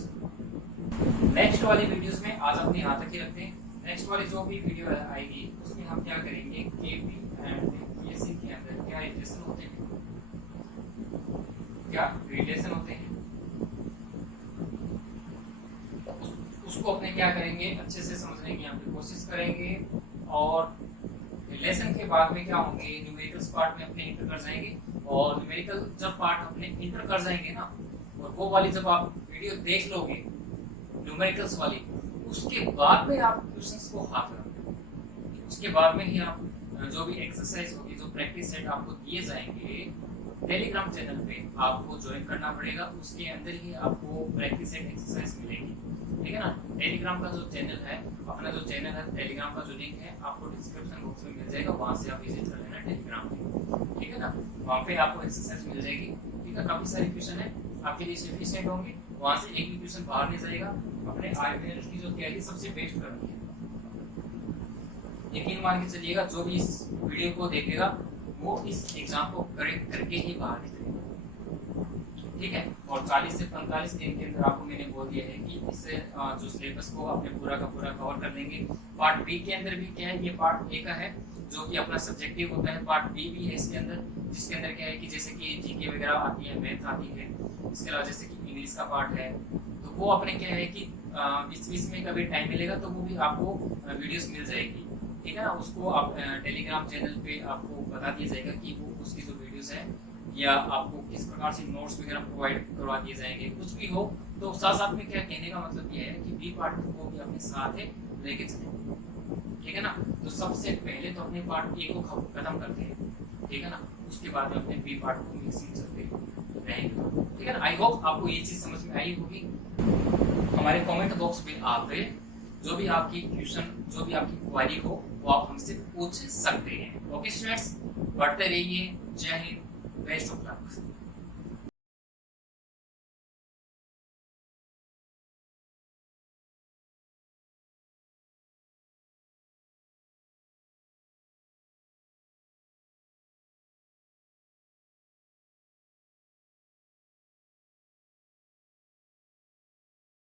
नेक्स्ट वाली वीडियोस में आज अपने यहाँ तक ही रखते हैं। नेक्स्ट वाली जो भी वीडियो आएगी उसमें हम क्या करेंगे, Kp एंड Kc के अंदर क्या रिलेशन होते हैं, क्या रिलेशन होते हैं, उसको अपने क्या करेंगे अच्छे से समझने की यहाँ पे कोशिश करेंगे। और रिलेशन के बाद में क्या होंगे, न्यूमेरिकल्स पार्ट में अपने इंटर कर जाएंगे। और न्यूमेरिकल जब पार्ट अपने इंटर कर जाएंगे ना, और वो वाली जब आप वीडियो देख लोगे न्यूमेरिकल्स वाली, उसके बाद में आप क्वेश्चंस को हाथ लगाओगे। उसके बाद में ही आप जो भी एक्सरसाइज होगी, जो प्रैक्टिस सेट आपको दिए जाएंगे टेलीग्राम चैनल पे, आपको ज्वाइन करना पड़ेगा। उसके अंदर ही आपको प्रैक्टिस सेट एक्सरसाइज मिलेगी, ठीक है ना। टेलीग्राम का जो चैनल है, अपना जो चैनल है टेलीग्राम का जो लिंक है आपको डिस्क्रिप्शन बॉक्स में मिल जाएगा, वहां से आप विजिट कर लेना टेलीग्राम पे, ठीक है ना। वहां पे आपको एक्सरसाइज मिल जाएगी, ठीक है। काफी सारे क्वेश्चन है आपके लिए सफिशिएंट होंगे, वहां से एक भी क्वेश्चन बाहर नहीं जाएगा। अपने आईपीएल की जो तैयारी सबसे बेस्ट करनी है, यकीन मान के चलिएगा। जो भी इस वीडियो को देखेगा वो इस एग्जाम को करेक्ट करके ही बाहर निकलेगा, ठीक है। और 40 से 45 दिन के अंदर आपको मैंने बोल दिया है कि इससे जो सिलेबस को अपने पूरा का पूरा कवर कर लेंगे। पार्ट बी के अंदर भी क्या है, ये पार्ट ए का है जो कि अपना सब्जेक्टिव होता है। पार्ट बी भी है इसके अंदर, जिसके अंदर क्या है कि जैसे कि जीके वगैरह आती है, मैथ आती है, इसके अलावा जैसे कि इंग्लिश का पार्ट है। तो वो अपने क्या है कि बीच में कभी टाइम मिलेगा तो वो भी आपको वीडियोस मिल जाएगी, ठीक है ना। उसको आप टेलीग्राम चैनल पे आपको बता दिया जाएगा कि वो उसकी जो वीडियोस है, या आपको किस प्रकार से नोट्स वगैरह प्रोवाइड करवा दिए जाएंगे, कुछ भी हो। तो साथ साथ में क्या कहने का मतलब ये है कि बी पार्ट को भी अपने साथ है लेके चलेंगे, ठीक है ना। तो सबसे पहले तो अपने पार्ट ए को खत्म करते हैं, ठीक है ना। उसके बाद में अपने बी पार्ट को मिक्सिंग चलते रहेंगे, ठीक है ना। आई होप आपको ये चीज समझ में आई होगी। हमारे कमेंट बॉक्स में आप जो भी आपकी क्वेश्चन, जो भी आपकी क्वेरी हो, वो आप हमसे पूछ सकते हैं। ओके स्टूडेंट्स, पढ़ते रहिए। जय हिंद, बेस्ट ऑफ लक।